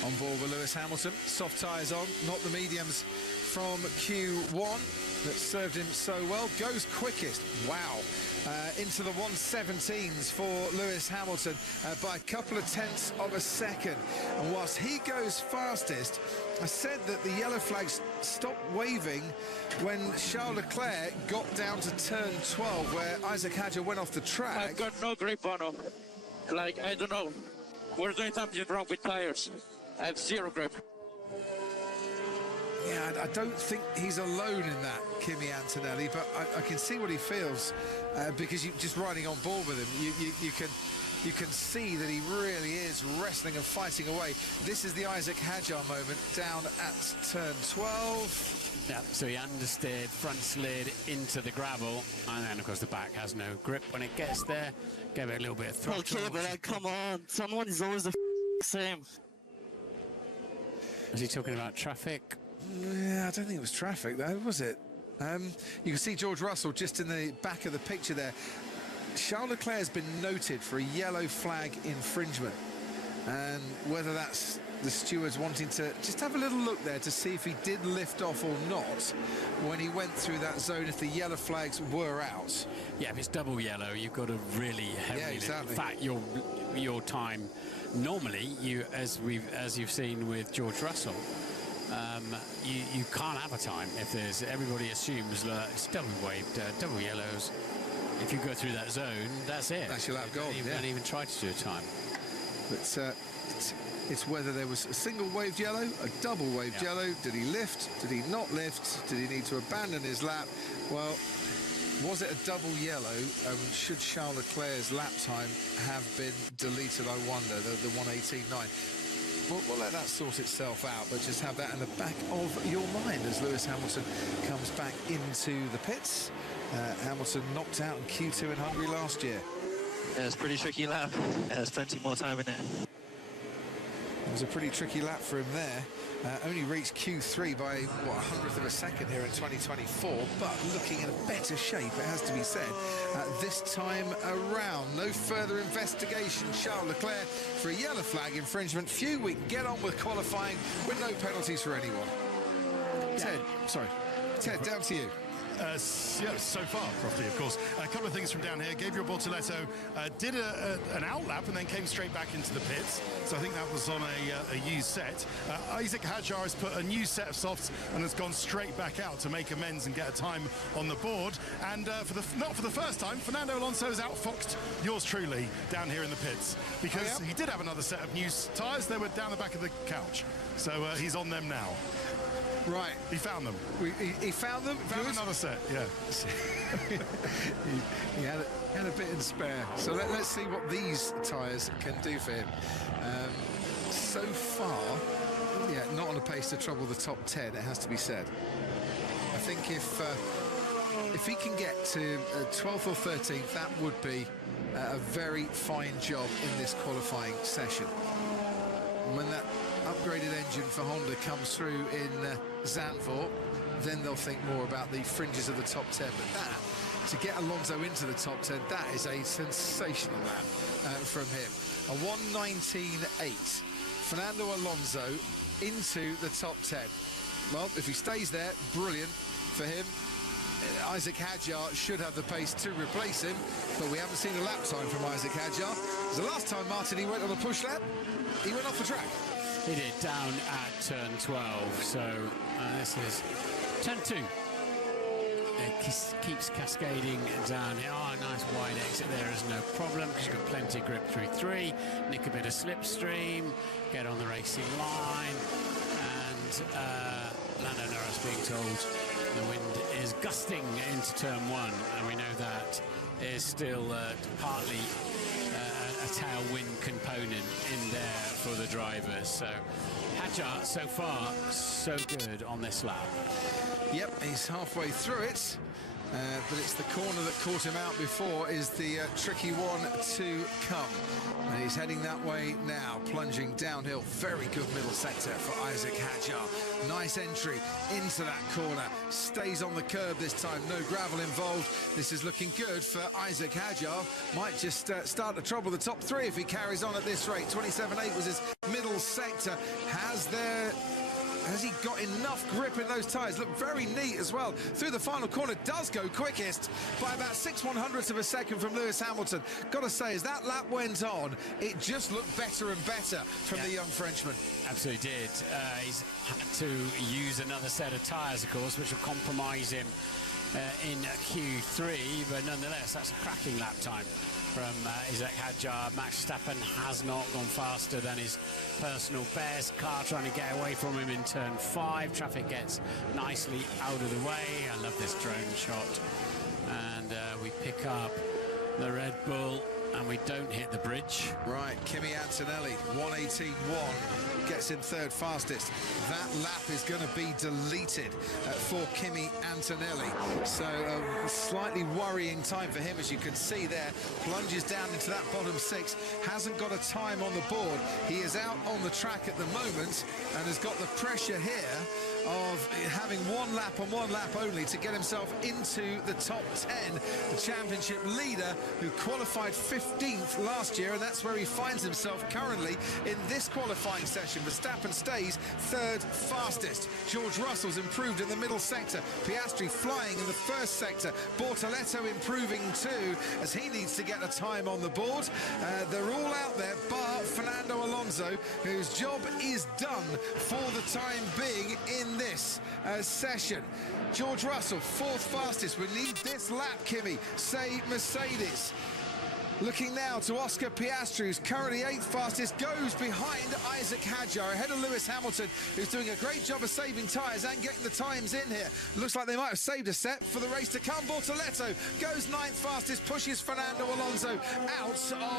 On board with Lewis Hamilton, soft tyres on, not the mediums from Q1 that served him so well. Goes quickest, wow, into the 117s for Lewis Hamilton by a couple of tenths of a second. And whilst he goes fastest, I said that the yellow flags stopped waving when Charles Leclerc got down to turn 12, where Isaac Hadjar went off the track. I've got no grip on them. Like, I don't know. We're doing something wrong with tires. I have zero grip. Yeah, I don't think he's alone in that, Kimi Antonelli, but I can see what he feels because you're just riding on board with him. You can see that he really is wrestling and fighting away. This is the Isaac Hadjar moment down at turn 12. Yeah, so he understeered, front slid into the gravel, and then of course the back has no grip when it gets there. Gave it a little bit of throttle. Okay, but come on, someone is always the same. Was he talking about traffic? Yeah, I don't think it was traffic though, was it? You can see George Russell just in the back of the picture there. Charles Leclerc has been noted for a yellow flag infringement, and whether that's the stewards wanting to just have a little look there to see if he did lift off or not when he went through that zone, if the yellow flags were out. Yeah, if it's double yellow, you've got to really heavily. Yeah, exactly. In fact, your time normally, as you've seen with George Russell, you can't have a time if everybody assumes that it's double waved, double yellows. If you go through that zone, that's it. That's your lap goal. Don't even try to do a time. But it's whether there was a single waved yellow, a double waved yellow. Did he lift? Did he not lift? Did he need to abandon his lap? Well, was it a double yellow? Should Charles Leclerc's lap time have been deleted, I wonder, the 1:18.9? We'll let that sort itself out, but just have that in the back of your mind as Lewis Hamilton comes back into the pits. Hamilton knocked out in Q2 in Hungary last year. Yeah, it's a pretty tricky lap. There's plenty more time in it. It was a pretty tricky lap for him there. Only reached Q3 by, what, 100th of a second here in 2024, but looking in a better shape, it has to be said, this time around. No further investigation. Charles Leclerc for a yellow flag infringement. Phew, we can get on with qualifying with no penalties for anyone. Ted, down to you. Yeah, so far, Crofty, of course. A couple of things from down here. Gabriel Bortoletto did an outlap and then came straight back into the pits. So I think that was on a used set. Isaac Hadjar has put a new set of softs and has gone straight back out to make amends and get a time on the board. And not for the first time, Fernando Alonso has outfoxed yours truly down here in the pits, because he did have another set of new tyres. They were down the back of the couch. So he's on them now. Right. He found them. He found them? Found another set, yeah. he had a bit in spare. So let's see what these tyres can do for him. So far, not on a pace to trouble the top 10, it has to be said. I think if he can get to 12th or 13th, that would be a very fine job in this qualifying session. And when that upgraded engine for Honda comes through in Zandvoort, then they'll think more about the fringes of the top 10. But that, to get Alonso into the top 10, that is a sensational lap from him. A 1:19.8. Fernando Alonso into the top 10. Well, if he stays there, brilliant for him. Isaac Hadjar should have the pace to replace him, but we haven't seen a lap time from Isaac Hadjar. The last time, Martin, he went on a push lap, he went off the track. He did, down at turn 12, so this is turn 2. It keeps cascading down here. Oh, nice wide exit there is no problem, because you've got plenty of grip through 3, nick a bit of slipstream, get on the racing line, and Lando Norris being told the wind is gusting into turn 1, and we know that is still partly a tailwind component in there for the drivers. So Hadjar so far so good on this lap. Yep, he's halfway through it, but it's the corner that caught him out before is the tricky one to come. And he's heading that way now, plunging downhill. Very good middle sector for Isaac Hadjar. Nice entry into that corner. Stays on the curb this time, no gravel involved. This is looking good for Isaac Hadjar. Might just start to trouble the top 3 if he carries on at this rate. 27.8 was his middle sector. Has he got enough grip in those tyres? Look very neat as well. Through the final corner, does go quickest by about 6/100ths of a second from Lewis Hamilton. Got to say, as that lap went on, it just looked better and better from the young Frenchman. Absolutely did. He's had to use another set of tyres, of course, which will compromise him in Q3, but nonetheless, that's a cracking lap time from Isaac Hadjar. Max Verstappen has not gone faster than his personal best. Car trying to get away from him in turn 5. Traffic gets nicely out of the way. I love this drone shot. And we pick up the Red Bull, and we don't hit the bridge. Right, Kimi Antonelli, 1:18.1, gets in third fastest. That lap is going to be deleted for Kimi Antonelli. So a slightly worrying time for him, as you can see there. Plunges down into that bottom 6, hasn't got a time on the board. He is out on the track at the moment and has got the pressure here of having one lap and one lap only to get himself into the top 10. The championship leader who qualified 15th last year, and that's where he finds himself currently in this qualifying session. Verstappen stays third fastest. George Russell's improved in the middle sector. Piastri flying in the first sector. Bortoletto improving too, as he needs to get a time on the board. They're all out there, but Fernando Alonso, whose job is done for the time being in this session. George Russell, fourth fastest. We need this lap, Kimi, say Mercedes. Looking now to Oscar Piastri, who's currently 8th fastest, goes behind Isaac Hadjar, ahead of Lewis Hamilton, who's doing a great job of saving tyres and getting the times in here. Looks like they might have saved a set for the race to come. Bortoletto goes 9th fastest, pushes Fernando Alonso out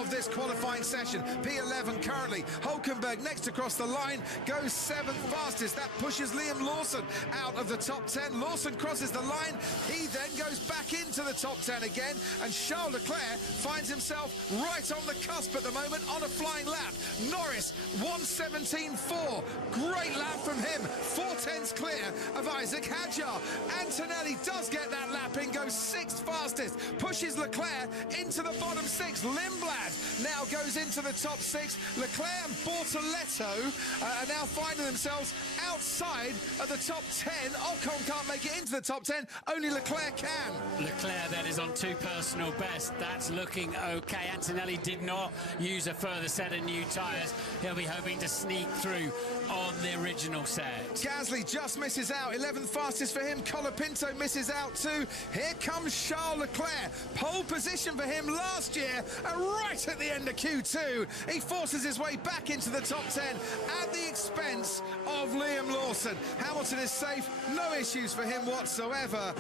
of this qualifying session. P11 currently. Hulkenberg next across the line, goes 7th fastest. That pushes Liam Lawson out of the top 10. Lawson crosses the line. He then goes back into the top 10 again, and Charles Leclerc finds himself right on the cusp at the moment on a flying lap. Norris, 1:17.4. Great lap from him. 4/10ths clear of Isaac Hadjar. Antonelli does get that lap in, goes 6th fastest, pushes Leclerc into the bottom 6. Lindblad now goes into the top 6. Leclerc and Bortoletto are now finding themselves outside of the top 10. Ocon can't make it into the top 10. Only Leclerc can. Leclerc then is on 2 personal best. That's looking okay. Antonelli did not use a further set of new tyres. He'll be hoping to sneak through on the original set. Gasly just misses out. 11th fastest for him. Colapinto misses out too. Here comes Charles Leclerc. Pole position for him last year, and right at the end of Q2, he forces his way back into the top 10 at the expense of Liam Lawson. Hamilton is safe. No issues for him whatsoever.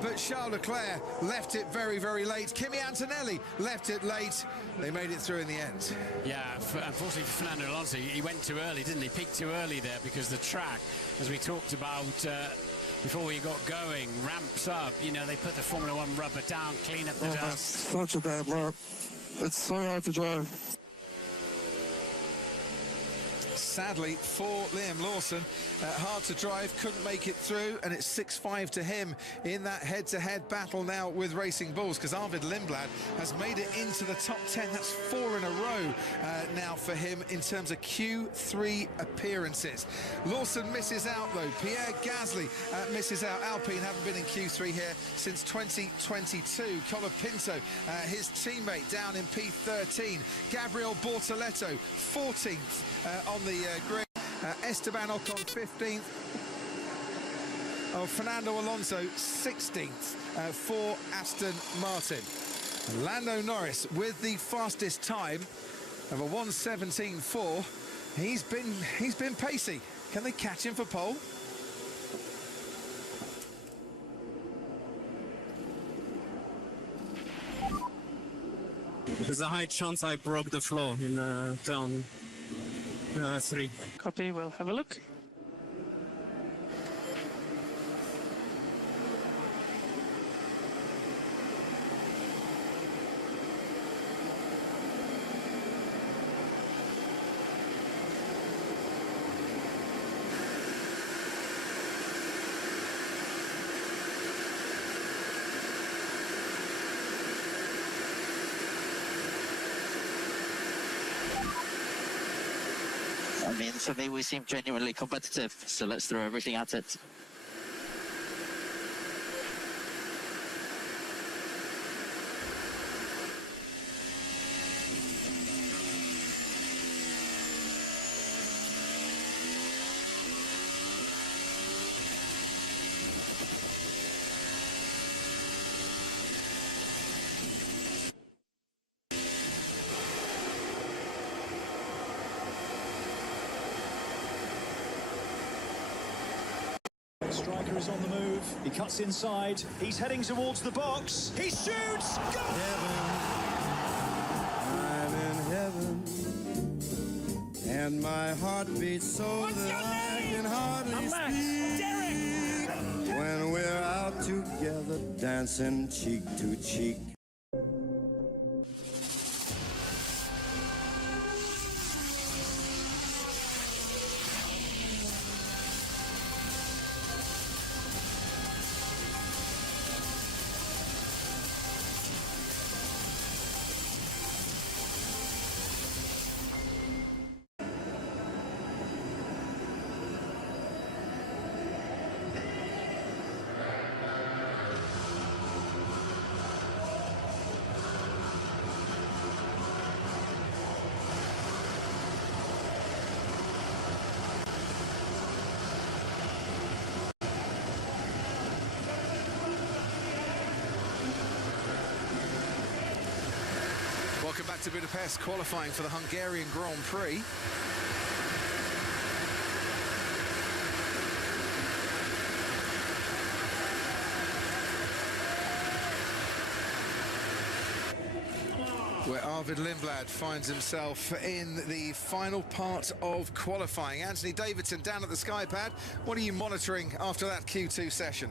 But Charles Leclerc left it very, very late. Kimi Antonelli left it late. They made it through in the end. Yeah, unfortunately for Fernando Alonso, he went too early, didn't he? Peaked too early there, because the track, as we talked about before we got going, ramps up. You know, they put the Formula One rubber down, clean up the dust. Such a bad lap. It's so hard to drive. sadly for Liam Lawson. Hard to drive, couldn't make it through, and it's 6-5 to him in that head-to-head battle now with Racing Bulls, because Arvid Lindblad has made it into the top 10. That's 4 in a row now for him in terms of Q3 appearances. Lawson misses out though. Pierre Gasly misses out. Alpine haven't been in Q3 here since 2022. Colapinto, his teammate, down in P13. Gabriel Bortoletto 14th on the grid. Esteban Ocon 15th. Fernando Alonso 16th for Aston Martin. Lando Norris with the fastest time of a 1:17.4. He's been pacey. Can they catch him for pole? There's a high chance I broke the floor in turn 3. Copy, we'll have a look. I mean, for me, we seem genuinely competitive, so let's throw everything at it. Striker is on the move. He cuts inside. He's heading towards the box. He shoots! Go! I'm in heaven, and my heart beats so that I can hardly speak. When we're out together, dancing cheek to cheek. Welcome back to Budapest, qualifying for the Hungarian Grand Prix. Where Arvid Lindblad finds himself in the final part of qualifying. Anthony Davidson down at the Skypad. What are you monitoring after that Q2 session?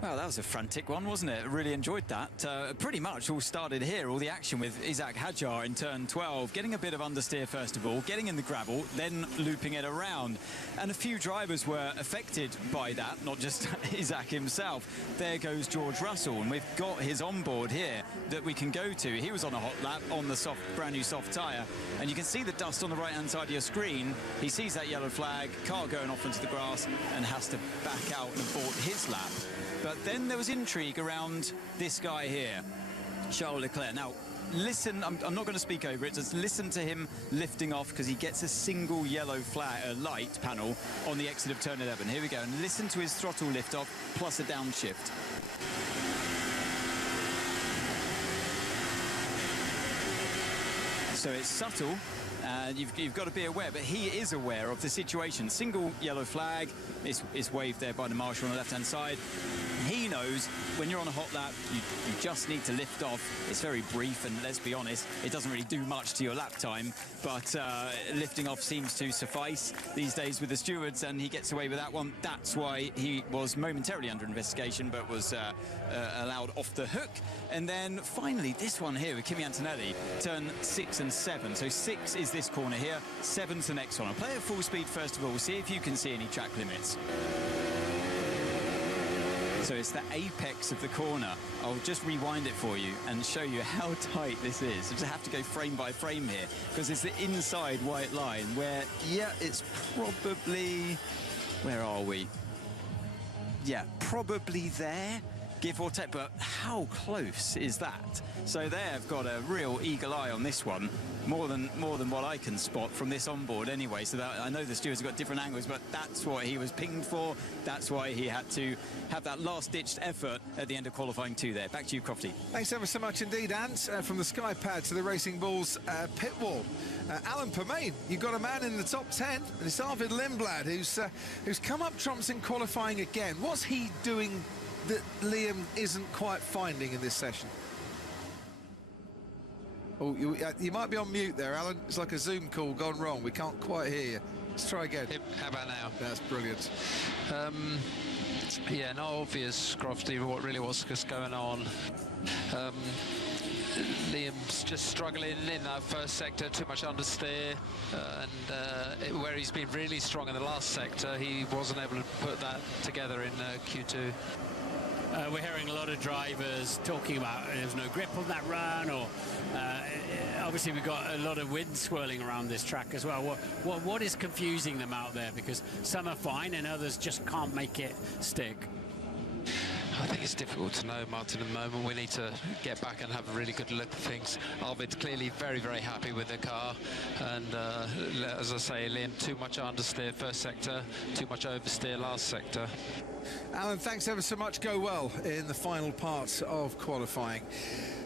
Well, that was a frantic one, wasn't it? Really enjoyed that. Pretty much all started here, all the action with Isaac Hadjar in turn 12, getting a bit of understeer first of all, getting in the gravel, then looping it around. And a few drivers were affected by that, not just Isaac himself. There goes George Russell, and we've got his onboard here that we can go to. He was on a hot lap on the brand new soft tyre, and you can see the dust on the right-hand side of your screen. He sees that yellow flag, car going off into the grass, and has to back out and abort his lap. But then there was intrigue around this guy here, Charles Leclerc. Now, listen, I'm not going to speak over it, just listen to him lifting off, because he gets a single yellow light panel on the exit of turn 11. Here we go, and listen to his throttle lift off plus a downshift. So it's subtle, and you've got to be aware, but he is aware of the situation. Single yellow flag is waved there by the marshal on the left-hand side. He knows knows when you're on a hot lap, you just need to lift off. It's very brief, and let's be honest, it doesn't really do much to your lap time, but lifting off seems to suffice these days with the stewards, and he gets away with that one. That's why he was momentarily under investigation, but was allowed off the hook. And then finally, this one here with Kimi Antonelli, turn 6 and 7. So 6 is this corner here, 7's the next one. I'll play at full speed first of all, see if you can see any track limits. So it's the apex of the corner. I'll just rewind it for you and show you how tight this is. I just have to go frame by frame here, because it's the inside white line where, yeah, it's probably... Where are we? Yeah, probably there, give or take, but how close is that? So they've got a real eagle eye on this one, more than what I can spot from this onboard anyway. So that, I know the stewards have got different angles, but that's what he was pinged for. That's why he had to have that last-ditched effort at the end of qualifying 2 there. Back to you, Crofty. Thanks ever so much indeed, Ant. From the Sky Pad to the Racing Bulls pit wall. Alan Permain, you've got a man in the top 10, and it's Arvid Lindblad, who's come up trumps in qualifying again. What's he doing that Liam isn't quite finding in this session? Oh, you might be on mute there, Alan. It's like a Zoom call gone wrong. We can't quite hear you. Let's try again. How about now? That's brilliant. Yeah, not obvious, Crofty, what really was just going on. Liam's just struggling in that first sector, too much understeer, and where he's been really strong in the last sector, he wasn't able to put that together in Q2. We're hearing a lot of drivers talking about there's no grip on that run, or obviously we've got a lot of wind swirling around this track as well. What is confusing them out there? Because some are fine and others just can't make it stick. I think it's difficult to know, Martin, at the moment. We need to get back and have a really good look at things. Arvid's clearly very, very happy with the car. And as I say, Liam, too much understeer first sector, too much oversteer last sector. Alan, thanks ever so much. Go well in the final part of qualifying.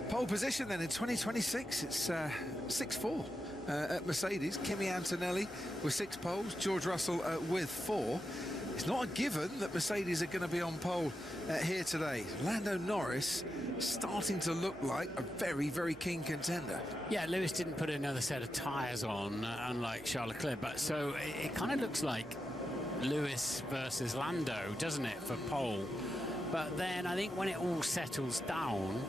Pole position then in 2026, it's 6-4 at Mercedes. Kimi Antonelli with 6 poles, George Russell with 4. It's not a given that Mercedes are going to be on pole here today. Lando Norris starting to look like a very, very keen contender. Yeah, Lewis didn't put another set of tyres on, unlike Charles Leclerc, but so it kind of looks like Lewis versus Lando, doesn't it, for pole? But then I think when it all settles down,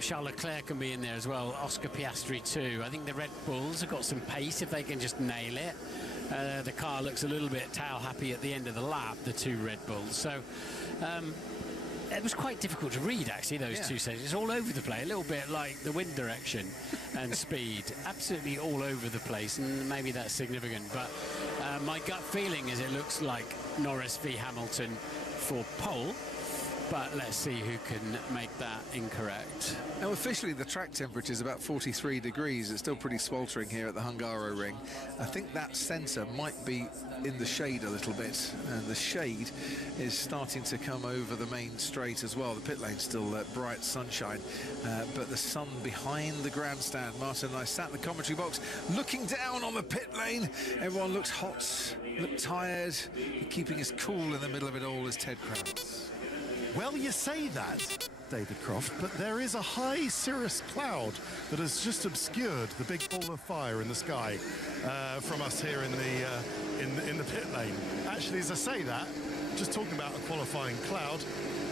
Charles Leclerc can be in there as well, Oscar Piastri too. I think the Red Bulls have got some pace if they can just nail it. The car looks a little bit tail happy at the end of the lap, the 2 Red Bulls. So it was quite difficult to read, actually, those 2 sets. It's all over the place, a little bit like the wind direction and speed. Absolutely all over the place, and maybe that's significant. But my gut feeling is it looks like Norris v Hamilton for pole. But let's see who can make that incorrect. Now, officially, the track temperature is about 43 degrees. It's still pretty sweltering here at the Hungaroring. I think that centre might be in the shade a little bit, and the shade is starting to come over the main straight as well. The pit lane's still bright sunshine, but the sun behind the grandstand. Martin and I sat in the commentary box looking down on the pit lane. Everyone looks hot, looked tired. Keeping us cool in the middle of it all is Ted Krause. Well, you say that, David Croft, but there is a high cirrus cloud that has just obscured the big ball of fire in the sky from us here in the pit lane. Actually, as I say that, just talking about a qualifying cloud,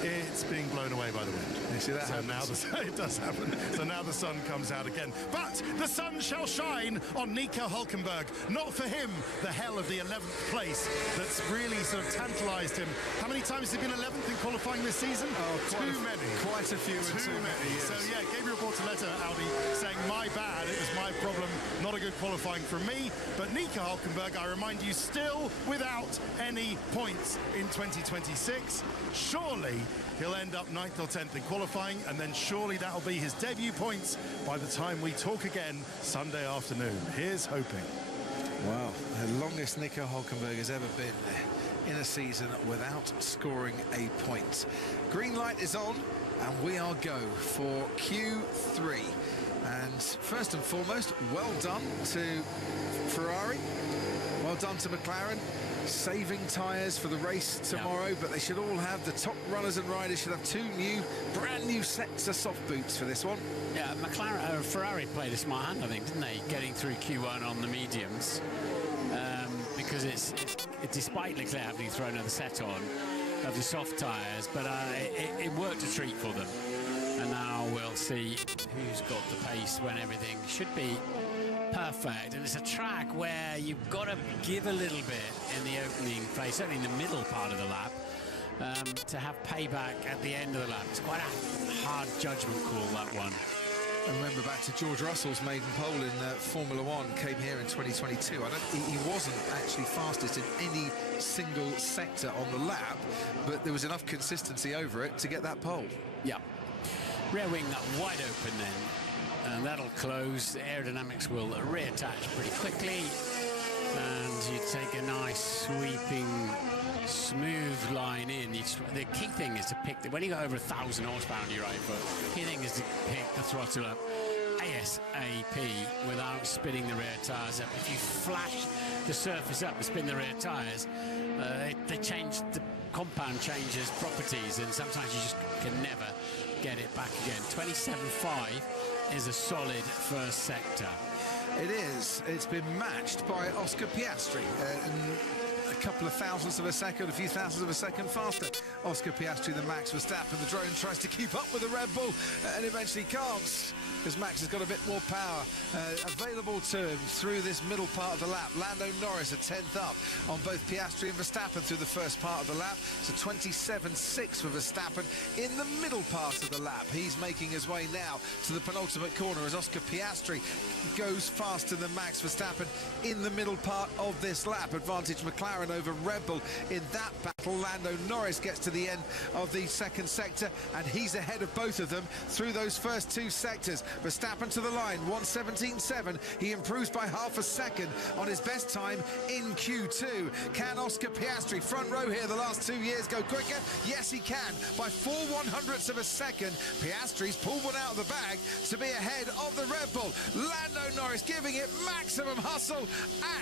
it's being blown away by the wind. You see that? So now it does happen. So now the sun comes out again. But the sun shall shine on Nico Hülkenberg. Not for him, the hell of the 11th place that's really sort of tantalised him. How many times has he been 11th in qualifying this season? Oh, too many. Quite a few. Too many. So yeah, Gabriel Bortoleto, Audi, saying my bad, it was my problem, not a good qualifying from me. But Nico Hülkenberg, I remind you, still without any points in 2026. Surely he'll end up 9th or 10th in qualifying, and then surely that'll be his debut points by the time we talk again Sunday afternoon. Here's hoping. Wow, the longest Nico Hülkenberg has ever been in a season without scoring a point. Green light is on, and we are go for Q3. And first and foremost, well done to Ferrari, well done to McLaren, saving tyres for the race tomorrow, but they should all have, the top runners and riders should have two brand new sets of soft boots for this one. Yeah, Ferrari played a smart hand, I think, didn't they? Getting through Q1 on the mediums, because it's despite Leclerc having thrown another set on of the soft tyres, but it worked a treat for them. And now we'll see who's got the pace when everything should be perfect. And it's a track where you've got to give a little bit in the opening phase, certainly in the middle part of the lap, to have payback at the end of the lap. It's quite a hard judgment call, that one. I remember back to George Russell's maiden pole in Formula One, came here in 2022. He wasn't actually fastest in any single sector on the lap, but there was enough consistency over it to get that pole. Yeah. Rear wing wide open then, and that'll close. The aerodynamics will reattach pretty quickly, and you take a nice sweeping smooth line in. The key thing is to pick when you got over 1,000 horsepower on your right foot, the key thing is to pick the throttle up ASAP without spinning the rear tyres up. If you flash the surface up and spin the rear tyres, they change, the compound changes properties, and sometimes you just can never get it back again. 27.5 is a solid first sector. It is. It's been matched by Oscar Piastri. A couple of thousandths of a second, a few thousandths of a second faster. Oscar Piastri than Max Verstappen. The drone tries to keep up with the Red Bull and eventually can't, because Max has got a bit more power available to him through this middle part of the lap. Lando Norris a 10th up on both Piastri and Verstappen through the first part of the lap. It's a 27.6 for Verstappen in the middle part of the lap. He's making his way now to the penultimate corner as Oscar Piastri goes faster than Max Verstappen in the middle part of this lap. Advantage McLaren over Red Bull in that battle. Lando Norris gets to the end of the second sector and he's ahead of both of them through those first two sectors. Verstappen to the line, 1:17.7. He improves by half a second on his best time in Q2. Can Oscar Piastri, front row here the last 2 years, go quicker? Yes, he can. By 4/100ths of a second, Piastri's pulled one out of the bag to be ahead of the Red Bull. Lando Norris giving it maximum hustle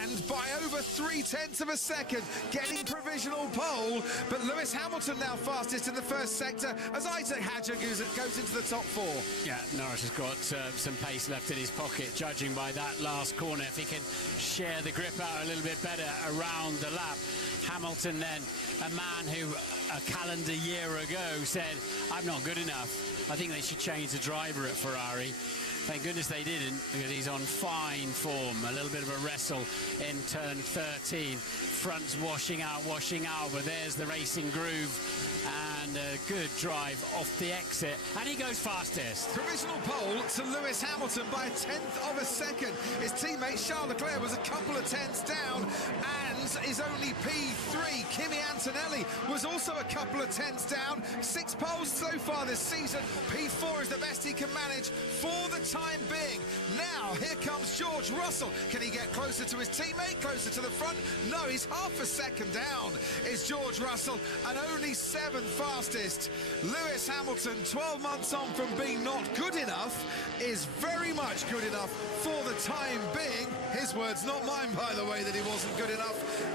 and by over 3/10ths of a second getting provisional pole. But Lewis Hamilton now fastest in the first sector as Isaac Hadjar goes into the top four. Yeah, Norris has got some pace left in his pocket, judging by that last corner. If he can share the grip out a little bit better around the lap. Hamilton then, a man who a calendar year ago said, I'm not good enough. I think they should change the driver at Ferrari. Thank goodness they didn't, because he's on fine form. A little bit of a wrestle in turn 13. Front's washing out, but there's the racing groove. And a good drive off the exit. And he goes fastest. Provisional pole to Lewis Hamilton by 1/10 of a second. His teammate Charles Leclerc was a couple of tenths down and is only P3. Kimi Antonelli was also a couple of tenths down. 6 poles so far this season. P4 is the best he can manage for the time being. Now, here comes George Russell. Can he get closer to his teammate, closer to the front? No, he's half a second down. Is George Russell, and only 7th fastest. Lewis Hamilton, 12 months on from being not good enough, is very much good enough for the time being. His words, not mine, by the way, that he wasn't good enough.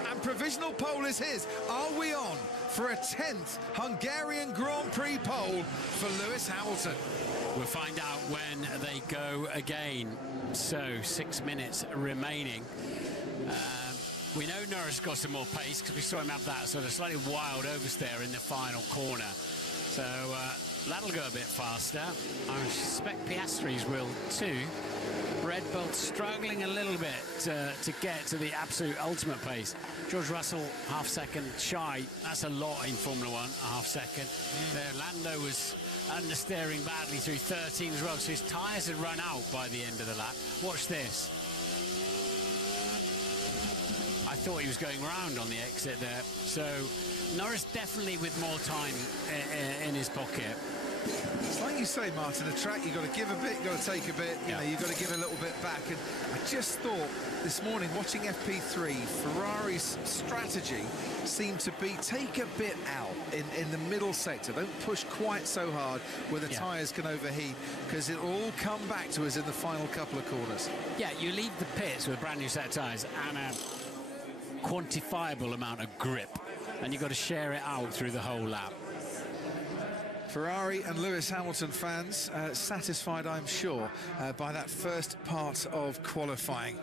And provisional pole is his. Are we on for a 10th Hungarian Grand Prix pole for Lewis Hamilton? We'll find out when they go again. So 6 minutes remaining. We know Norris got some more pace because we saw him have that sort of slightly wild oversteer in the final corner. So that'll go a bit faster. I suspect Piastri's will too. Red Bull struggling a little bit to get to the absolute ultimate pace. George Russell, half second shy. That's a lot in Formula One, a half second. There, Lando was understeering badly through 13 as well, so his tyres had run out by the end of the lap. Watch this. I thought he was going round on the exit there. So Norris definitely with more time in his pocket. It's like you say, Martin, a track, you've got to give a bit, you've got to take a bit, you know, you've got to give a little bit back. And I just thought this morning, watching FP3, Ferrari's strategy seemed to be take a bit out in the middle sector. Don't push quite so hard where the tyres can overheat, because it'll all come back to us in the final couple of corners. Yeah, you leave the pits with a brand new set of tyres and quantifiable amount of grip, and you've got to share it out through the whole lap. Ferrari and Lewis Hamilton fans satisfied, I'm sure, by that first part of qualifying.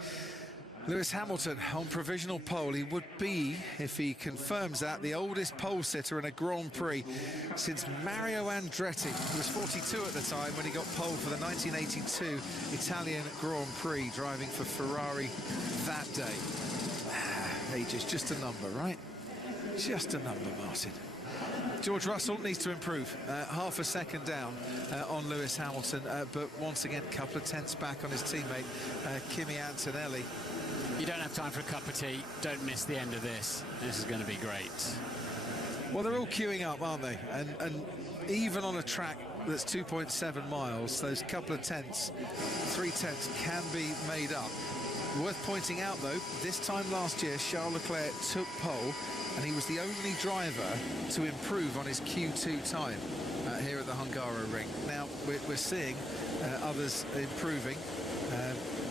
Lewis Hamilton on provisional pole. He would be, if he confirms that, the oldest pole sitter in a Grand Prix since Mario Andretti, who was 42 at the time when he got pole for the 1982 Italian Grand Prix, driving for Ferrari that day. Age is just a number, right? Just a number, Martin. George Russell needs to improve, half a second down on Lewis Hamilton, but once again, a couple of tenths back on his teammate, Kimi Antonelli. You don't have time for a cup of tea. Don't miss the end of this. This is going to be great. Well, they're all queuing up, aren't they? And even on a track that's 2.7 miles, those couple of tenths, 3 tenths, can be made up. Worth pointing out, though, this time last year, Charles Leclerc took pole, and he was the only driver to improve on his Q2 time here at the Hungaroring. Now, we're seeing others improving.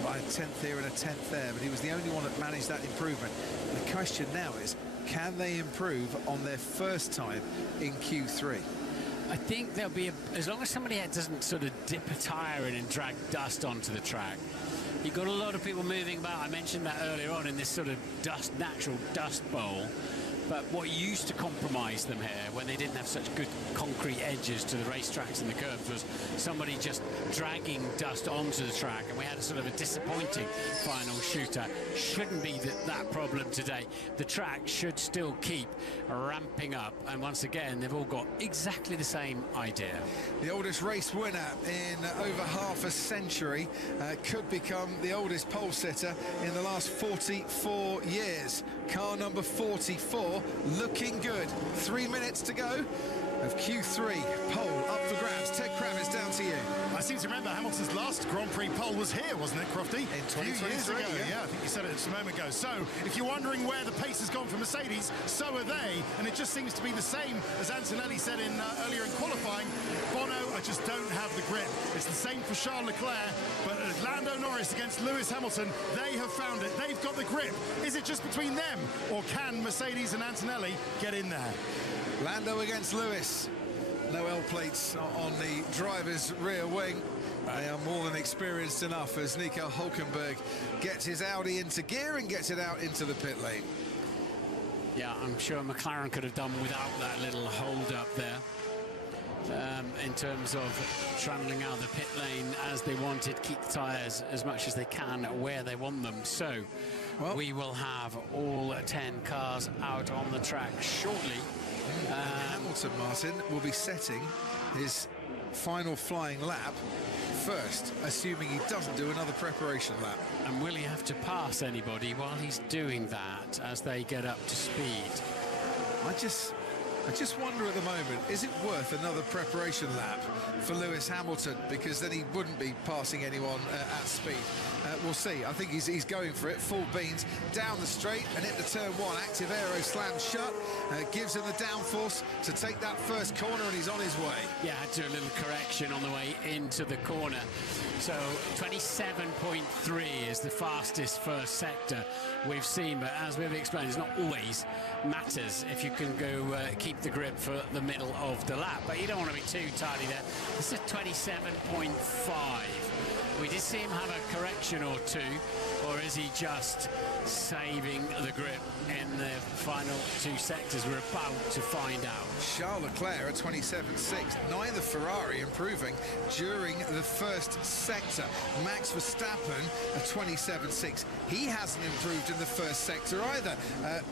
By a tenth here and a tenth there, but he was the only one that managed that improvement. The question now is, can they improve on their first time in Q3? I think there'll be, as long as somebody doesn't sort of dip a tyre in and drag dust onto the track. You've got a lot of people moving about. I mentioned that earlier on in this sort of natural dust bowl. But what used to compromise them here, when they didn't have such good concrete edges to the racetracks and the curbs, was somebody just dragging dust onto the track, and we had a sort of a disappointing final shootout. Shouldn't be that problem today. The track should still keep ramping up, and once again, they've all got exactly the same idea. The oldest race winner in over half a century could become the oldest pole sitter in the last 44 years. Car number 44, looking good. 3 minutes to go of Q3. Pole up for grabs. Ted Kravitz, down to you. I seem to remember Hamilton's last Grand Prix pole was here, wasn't it, Crofty? In 2023, years ago. Yeah, I think you said it just a moment ago. So, if you're wondering where the pace has gone for Mercedes, so are they. And it just seems to be the same as Antonelli said in earlier in qualifying. Bono, I just don't have the grip. It's the same for Charles Leclerc, but Lando Norris against Lewis Hamilton, they have found it. They've got the grip. Is it just between them, or can Mercedes and Antonelli get in there? Lando against Lewis. No L plates on the driver's rear wing. They are more than experienced enough as Nico Hülkenberg gets his Audi into gear and gets it out into the pit lane. Yeah, I'm sure McLaren could have done without that little hold up there. In terms of trundling out the pit lane as they wanted, keep the tyres as much as they can where they want them. So we will have all 10 cars out on the track shortly. Hamilton, Martin, will be setting his final flying lap first, assuming he doesn't do another preparation lap. And will he have to pass anybody while he's doing that as they get up to speed? I just wonder at the moment, is it worth another preparation lap for Lewis Hamilton? Because then he wouldn't be passing anyone at speed. We'll see. I think he's going for it. Full beans down the straight and into turn one. Active aero slams shut. Gives him the downforce to take that first corner, and he's on his way. Yeah, had to do a little correction on the way into the corner. So 27.3 is the fastest first sector we've seen, but as we've explained, it's not always matters if you can go keep the grip for the middle of the lap, but you don't want to be too tidy there. This is 27.5. We did see him have a correction or two, or is he just saving the grip in the final two sectors? We're about to find out. Charles Leclerc at 27.6. Neither Ferrari improving during the first sector. Max Verstappen at 27.6. He hasn't improved in the first sector either.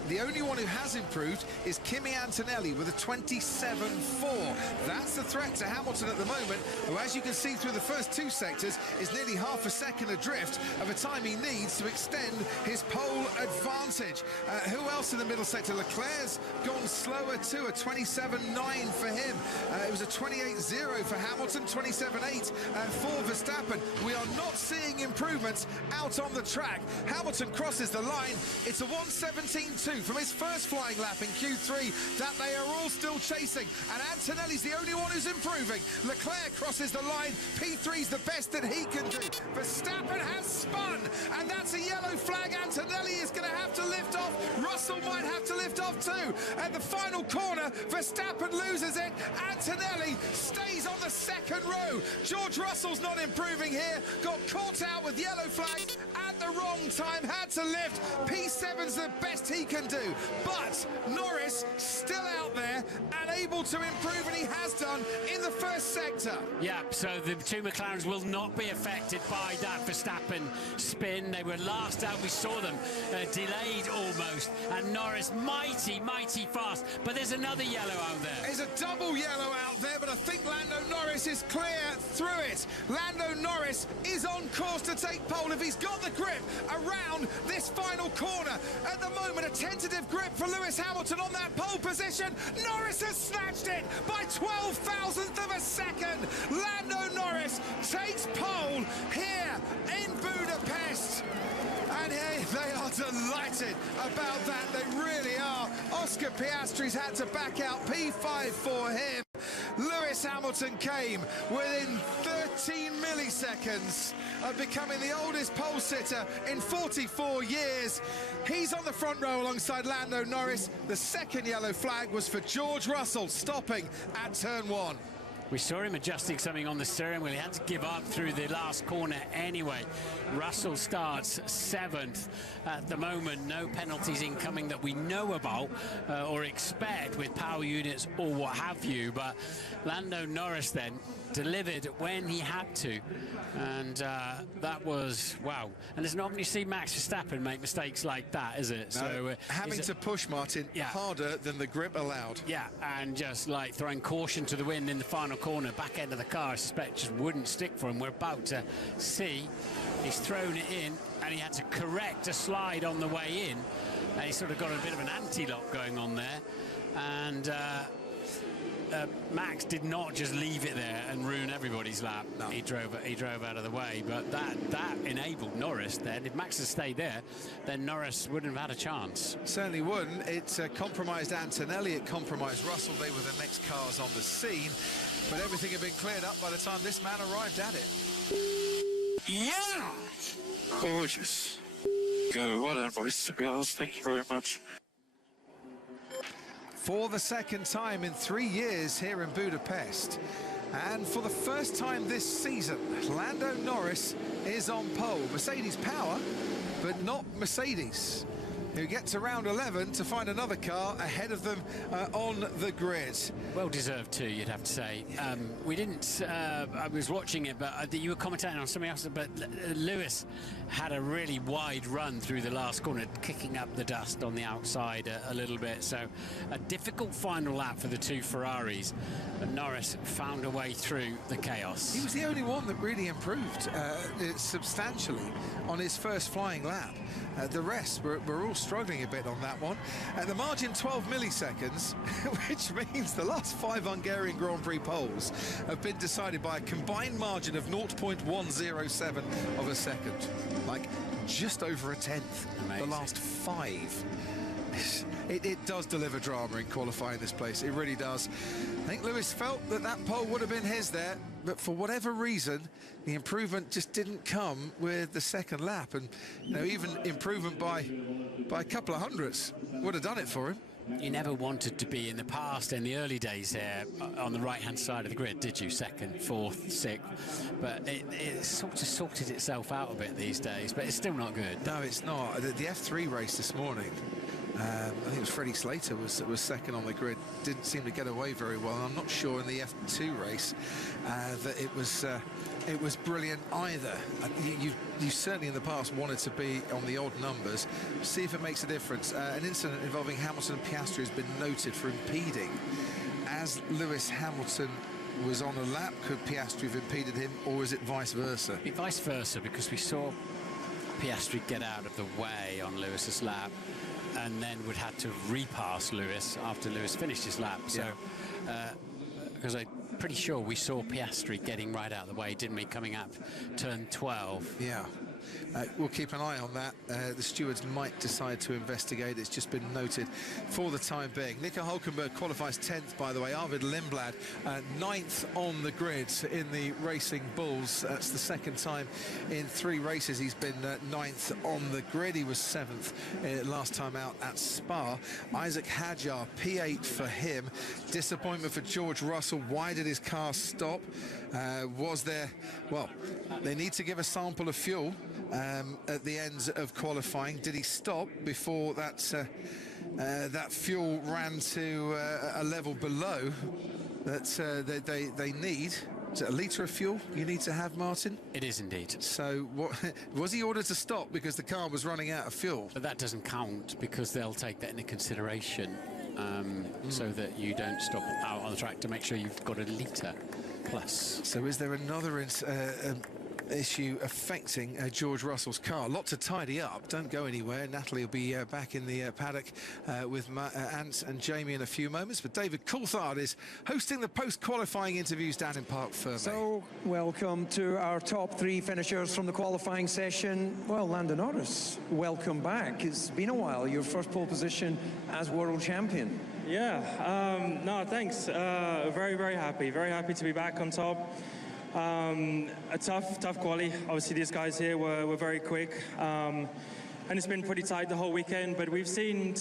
The only one who has improved is Kimi Antonelli with a 27.4. That's the threat to Hamilton at the moment, who, as you can see through the first two sectors, is nearly half a second adrift of a time he needs to extend his pole advantage. Who else in the middle sector? Leclerc's gone slower too, a 27.9 for him. It was a 28.0 for Hamilton, 27.8 for Verstappen. We are not seeing improvements out on the track. Hamilton crosses the line. It's a 1:17.2 from his first flying lap in Q3 that they are all still chasing, and Antonelli's the only one who's improving. Leclerc crosses the line. P3's the best that he can do. Verstappen has spun, and that's a yellow flag. Antonelli is going to have to lift off. Russell might have to lift off too. At the final corner, Verstappen loses it. Antonelli stays on the second row. George Russell's not improving here. Got caught out with yellow flags at the wrong time. Had to lift. P7's the best he can do. But Norris still out there and able to improve, and he has done in the first sector. Yeah, so the two McLarens will not be affected by that Verstappen spin. They were last out. We saw them delayed almost, and Norris mighty fast. But there's another yellow out there. There's a double yellow out there, but I think Lando Norris is clear through it. Lando Norris is on course to take pole if he's got the grip around this final corner. At the moment, a tentative grip for Lewis Hamilton on that pole position. Norris has snatched it by 12,000th of a second. Lando Norris takes pole here in Budapest. And hey, they are delighted about that. They really are. Oscar Piastri's had to back out. P5 for him. Lewis Hamilton came within 13 milliseconds of becoming the oldest pole sitter in 44 years. He's on the front row alongside Lando Norris. The second yellow flag was for George Russell, stopping at turn 1. We saw him adjusting something on the steering wheel. He had to give up through the last corner anyway. Russell starts 7th at the moment. No penalties incoming that we know about or expect with power units or what have you. But Lando Norris then delivered when he had to, and that was wow. And it's not often you see Max Verstappen make mistakes like that, is it? No, So having to push Martin harder than the grip allowed. Yeah, and just like throwing caution to the wind in the final corner, back end of the car, I suspect just wouldn't stick for him. We're about to see. He's thrown it in, and he had to correct a slide on the way in, and he sort of got a bit of an anti-lock going on there, and Max did not just leave it there and ruin everybody's lap. No. He drove out of the way, but that enabled Norris then. If Max had stayed there, then Norris wouldn't have had a chance. Certainly wouldn't. It compromised Antonelli, it compromised Russell. They were the next cars on the scene, but everything had been cleared up by the time this man arrived at it. Yeah! Gorgeous. Go, what a voice to be honest. Thank you very much. For the second time in 3 years here in Budapest, and for the first time this season, Lando Norris is on pole. Mercedes power, but not Mercedes, who get to round 11 to find another car ahead of them on the grid. Well deserved too, you'd have to say. We didn't, I was watching it, but you were commentating on something else, but Lewis had a really wide run through the last corner, kicking up the dust on the outside a little bit. So a difficult final lap for the two Ferraris, but Norris found a way through the chaos. He was the only one that really improved substantially on his first flying lap. The rest were all struggling a bit on that one. At the margin 12 milliseconds, which means the last 5 Hungarian Grand Prix poles have been decided by a combined margin of 0.107 of a second. Like just over a tenth. Amazing. The last 5. It does deliver drama in qualifying this place. It really does. I think Lewis felt that pole would have been his there, but for whatever reason, the improvement just didn't come with the second lap. And you know, even improvement by a couple of hundredths would have done it for him. You never wanted to be in the past, in the early days here, on the right-hand side of the grid, did you? 2nd, 4th, 6th. But it sort of sorted itself out a bit these days, but it's still not good. No, it's not. The F3 race this morning, I think it was Freddie Slater was 2nd on the grid. Didn't seem to get away very well. I'm not sure in the F2 race that it was brilliant either. You certainly in the past wanted to be on the odd numbers. See if it makes a difference. An incident involving Hamilton and Piastri has been noted for impeding. As Lewis Hamilton was on a lap, could Piastri have impeded him, or is it vice versa? Vice versa, because we saw Piastri get out of the way on Lewis's lap, and then would have to repass Lewis after Lewis finished his lap. So, because I'm pretty sure we saw Piastri getting right out of the way, didn't we, coming up turn 12. Yeah. we'll keep an eye on that. The stewards might decide to investigate. It's just been noted for the time being. Nico Hulkenberg qualifies 10th, by the way. Arvid Lindblad 9th on the grid in the Racing Bulls. That's the second time in 3 races he's been 9th on the grid. He was 7th last time out at Spa. Isaac Hadjar, P8 for him. Disappointment for George Russell. Why did his car stop? Was there... Well, they need to give a sample of fuel at the end of qualifying. Did he stop before that that fuel ran to a level below that they need? Is it a litre of fuel you need to have, Martin? It is indeed. So what, was he ordered to stop because the car was running out of fuel? But that doesn't count because they'll take that into consideration so that you don't stop out on the track to make sure you've got a litre plus. So is there another issue affecting George Russell's car? A lot to tidy up. Don't go anywhere. Natalie will be back in the paddock with Ant and Jamie in a few moments. But David Coulthard is hosting the post-qualifying interviews down in Parc Fermé. So, welcome to our top 3 finishers from the qualifying session. Well, Lando Norris, welcome back. It's been a while. Your first pole position as world champion. Yeah, no, thanks. Very, very happy. Very happy to be back on top. A tough quali. Obviously, these guys here were very quick, and it's been pretty tight the whole weekend. But we've seen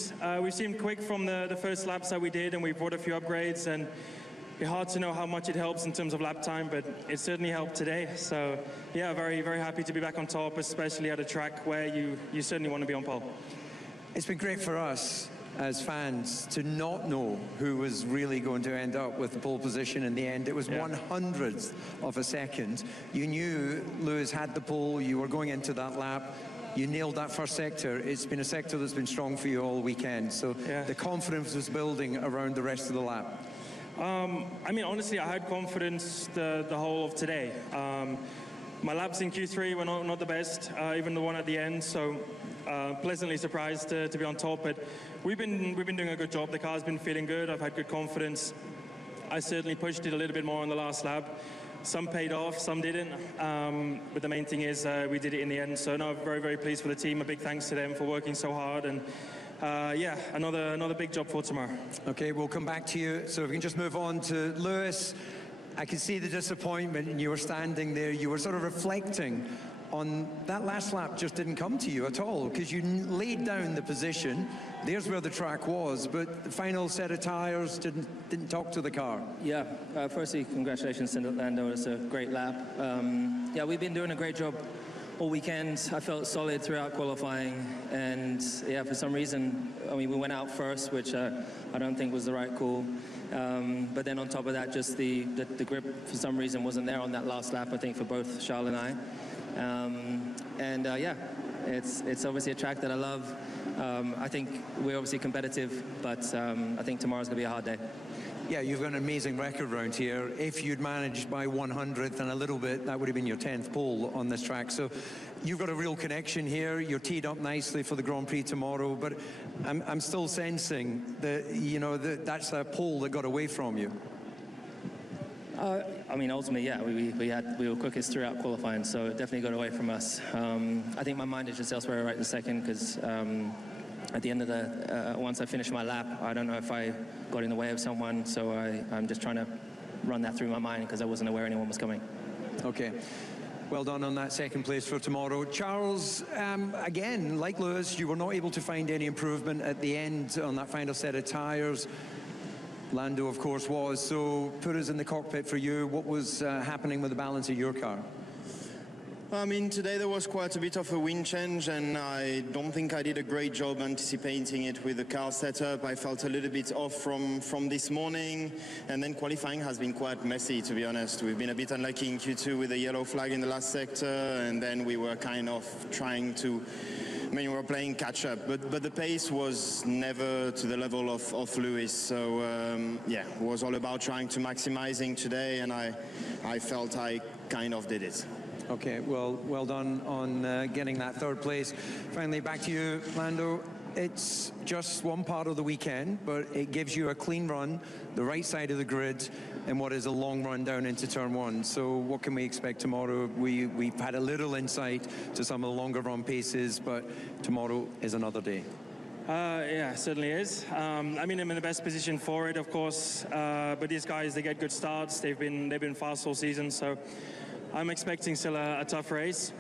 quick from the first laps that we did, and we brought a few upgrades. And it's hard to know how much it helps in terms of lap time, but it certainly helped today. So yeah, very, very happy to be back on top, especially at a track where you certainly want to be on pole. It's been great for us as fans to not know who was really going to end up with the pole position in the end. It was 1/100th of a second. You knew Lewis had the pole, you were going into that lap, you nailed that first sector. It's been a sector that's been strong for you all weekend, so the confidence was building around the rest of the lap. I mean, honestly, I had confidence the whole of today. My laps in Q3 were not the best, even the one at the end, so pleasantly surprised to be on top. But we've been doing a good job. The car's been feeling good. I've had good confidence. I certainly pushed it a little bit more on the last lap. Some paid off, some didn't. But the main thing is we did it in the end. So no, very, very pleased for the team. A big thanks to them for working so hard. And yeah, another big job for tomorrow. Okay, we'll come back to you. So if we can just move on to Lewis. I can see the disappointment, and you were standing there. You were sort of reflecting on that last lap. Just didn't come to you at all because you laid down the position. There's where the track was, but the final set of tires didn't talk to the car. Yeah, firstly, congratulations to Lando. It's a great lap. Yeah, we've been doing a great job all weekend. I felt solid throughout qualifying, and yeah, for some reason, I mean, we went out first, which I don't think was the right call. But then on top of that, just the grip for some reason wasn't there on that last lap, I think, for both Charles and I. Yeah, it's obviously a track that I love. I think we're obviously competitive, but I think tomorrow's going to be a hard day. Yeah, you've got an amazing record round here. If you'd managed by 1/100th and a little bit, that would have been your 10th pole on this track. So you've got a real connection here. You're teed up nicely for the Grand Prix tomorrow, but I'm still sensing that, you know, that's a pole that got away from you. I mean, ultimately, yeah, we were quickest throughout qualifying, so it definitely got away from us. I think my mind is just elsewhere right this second, because at the end of the, once I finished my lap, I don't know if I got in the way of someone, so I'm just trying to run that through my mind because I wasn't aware anyone was coming. Okay. Well done on that second place for tomorrow. Charles, again, like Lewis, you were not able to find any improvement at the end on that final set of tyres. Lando, of course, was. So put us in the cockpit for you. What was happening with the balance of your car? I mean, today there was quite a bit of a wind change, and I don't think I did a great job anticipating it with the car setup. I felt a little bit off from this morning, and then qualifying has been quite messy, to be honest. We've been a bit unlucky in Q2 with the yellow flag in the last sector, and then we were kind of trying to, I mean, we were playing catch-up, but the pace was never to the level of Lewis. So, yeah, it was all about trying to maximizing today, and I felt I kind of did it. Okay, well done on getting that third place. Finally, back to you, Lando. it's just one part of the weekend, but it gives you a clean run, the right side of the grid, and what is a long run down into turn one. So what can we expect tomorrow? We've had a little insight to some of the longer run paces, but tomorrow is another day. Yeah, certainly is. I mean, I'm in the best position for it, of course. But these guys, they get good starts. They've been fast all season, so I'm expecting still a tough race.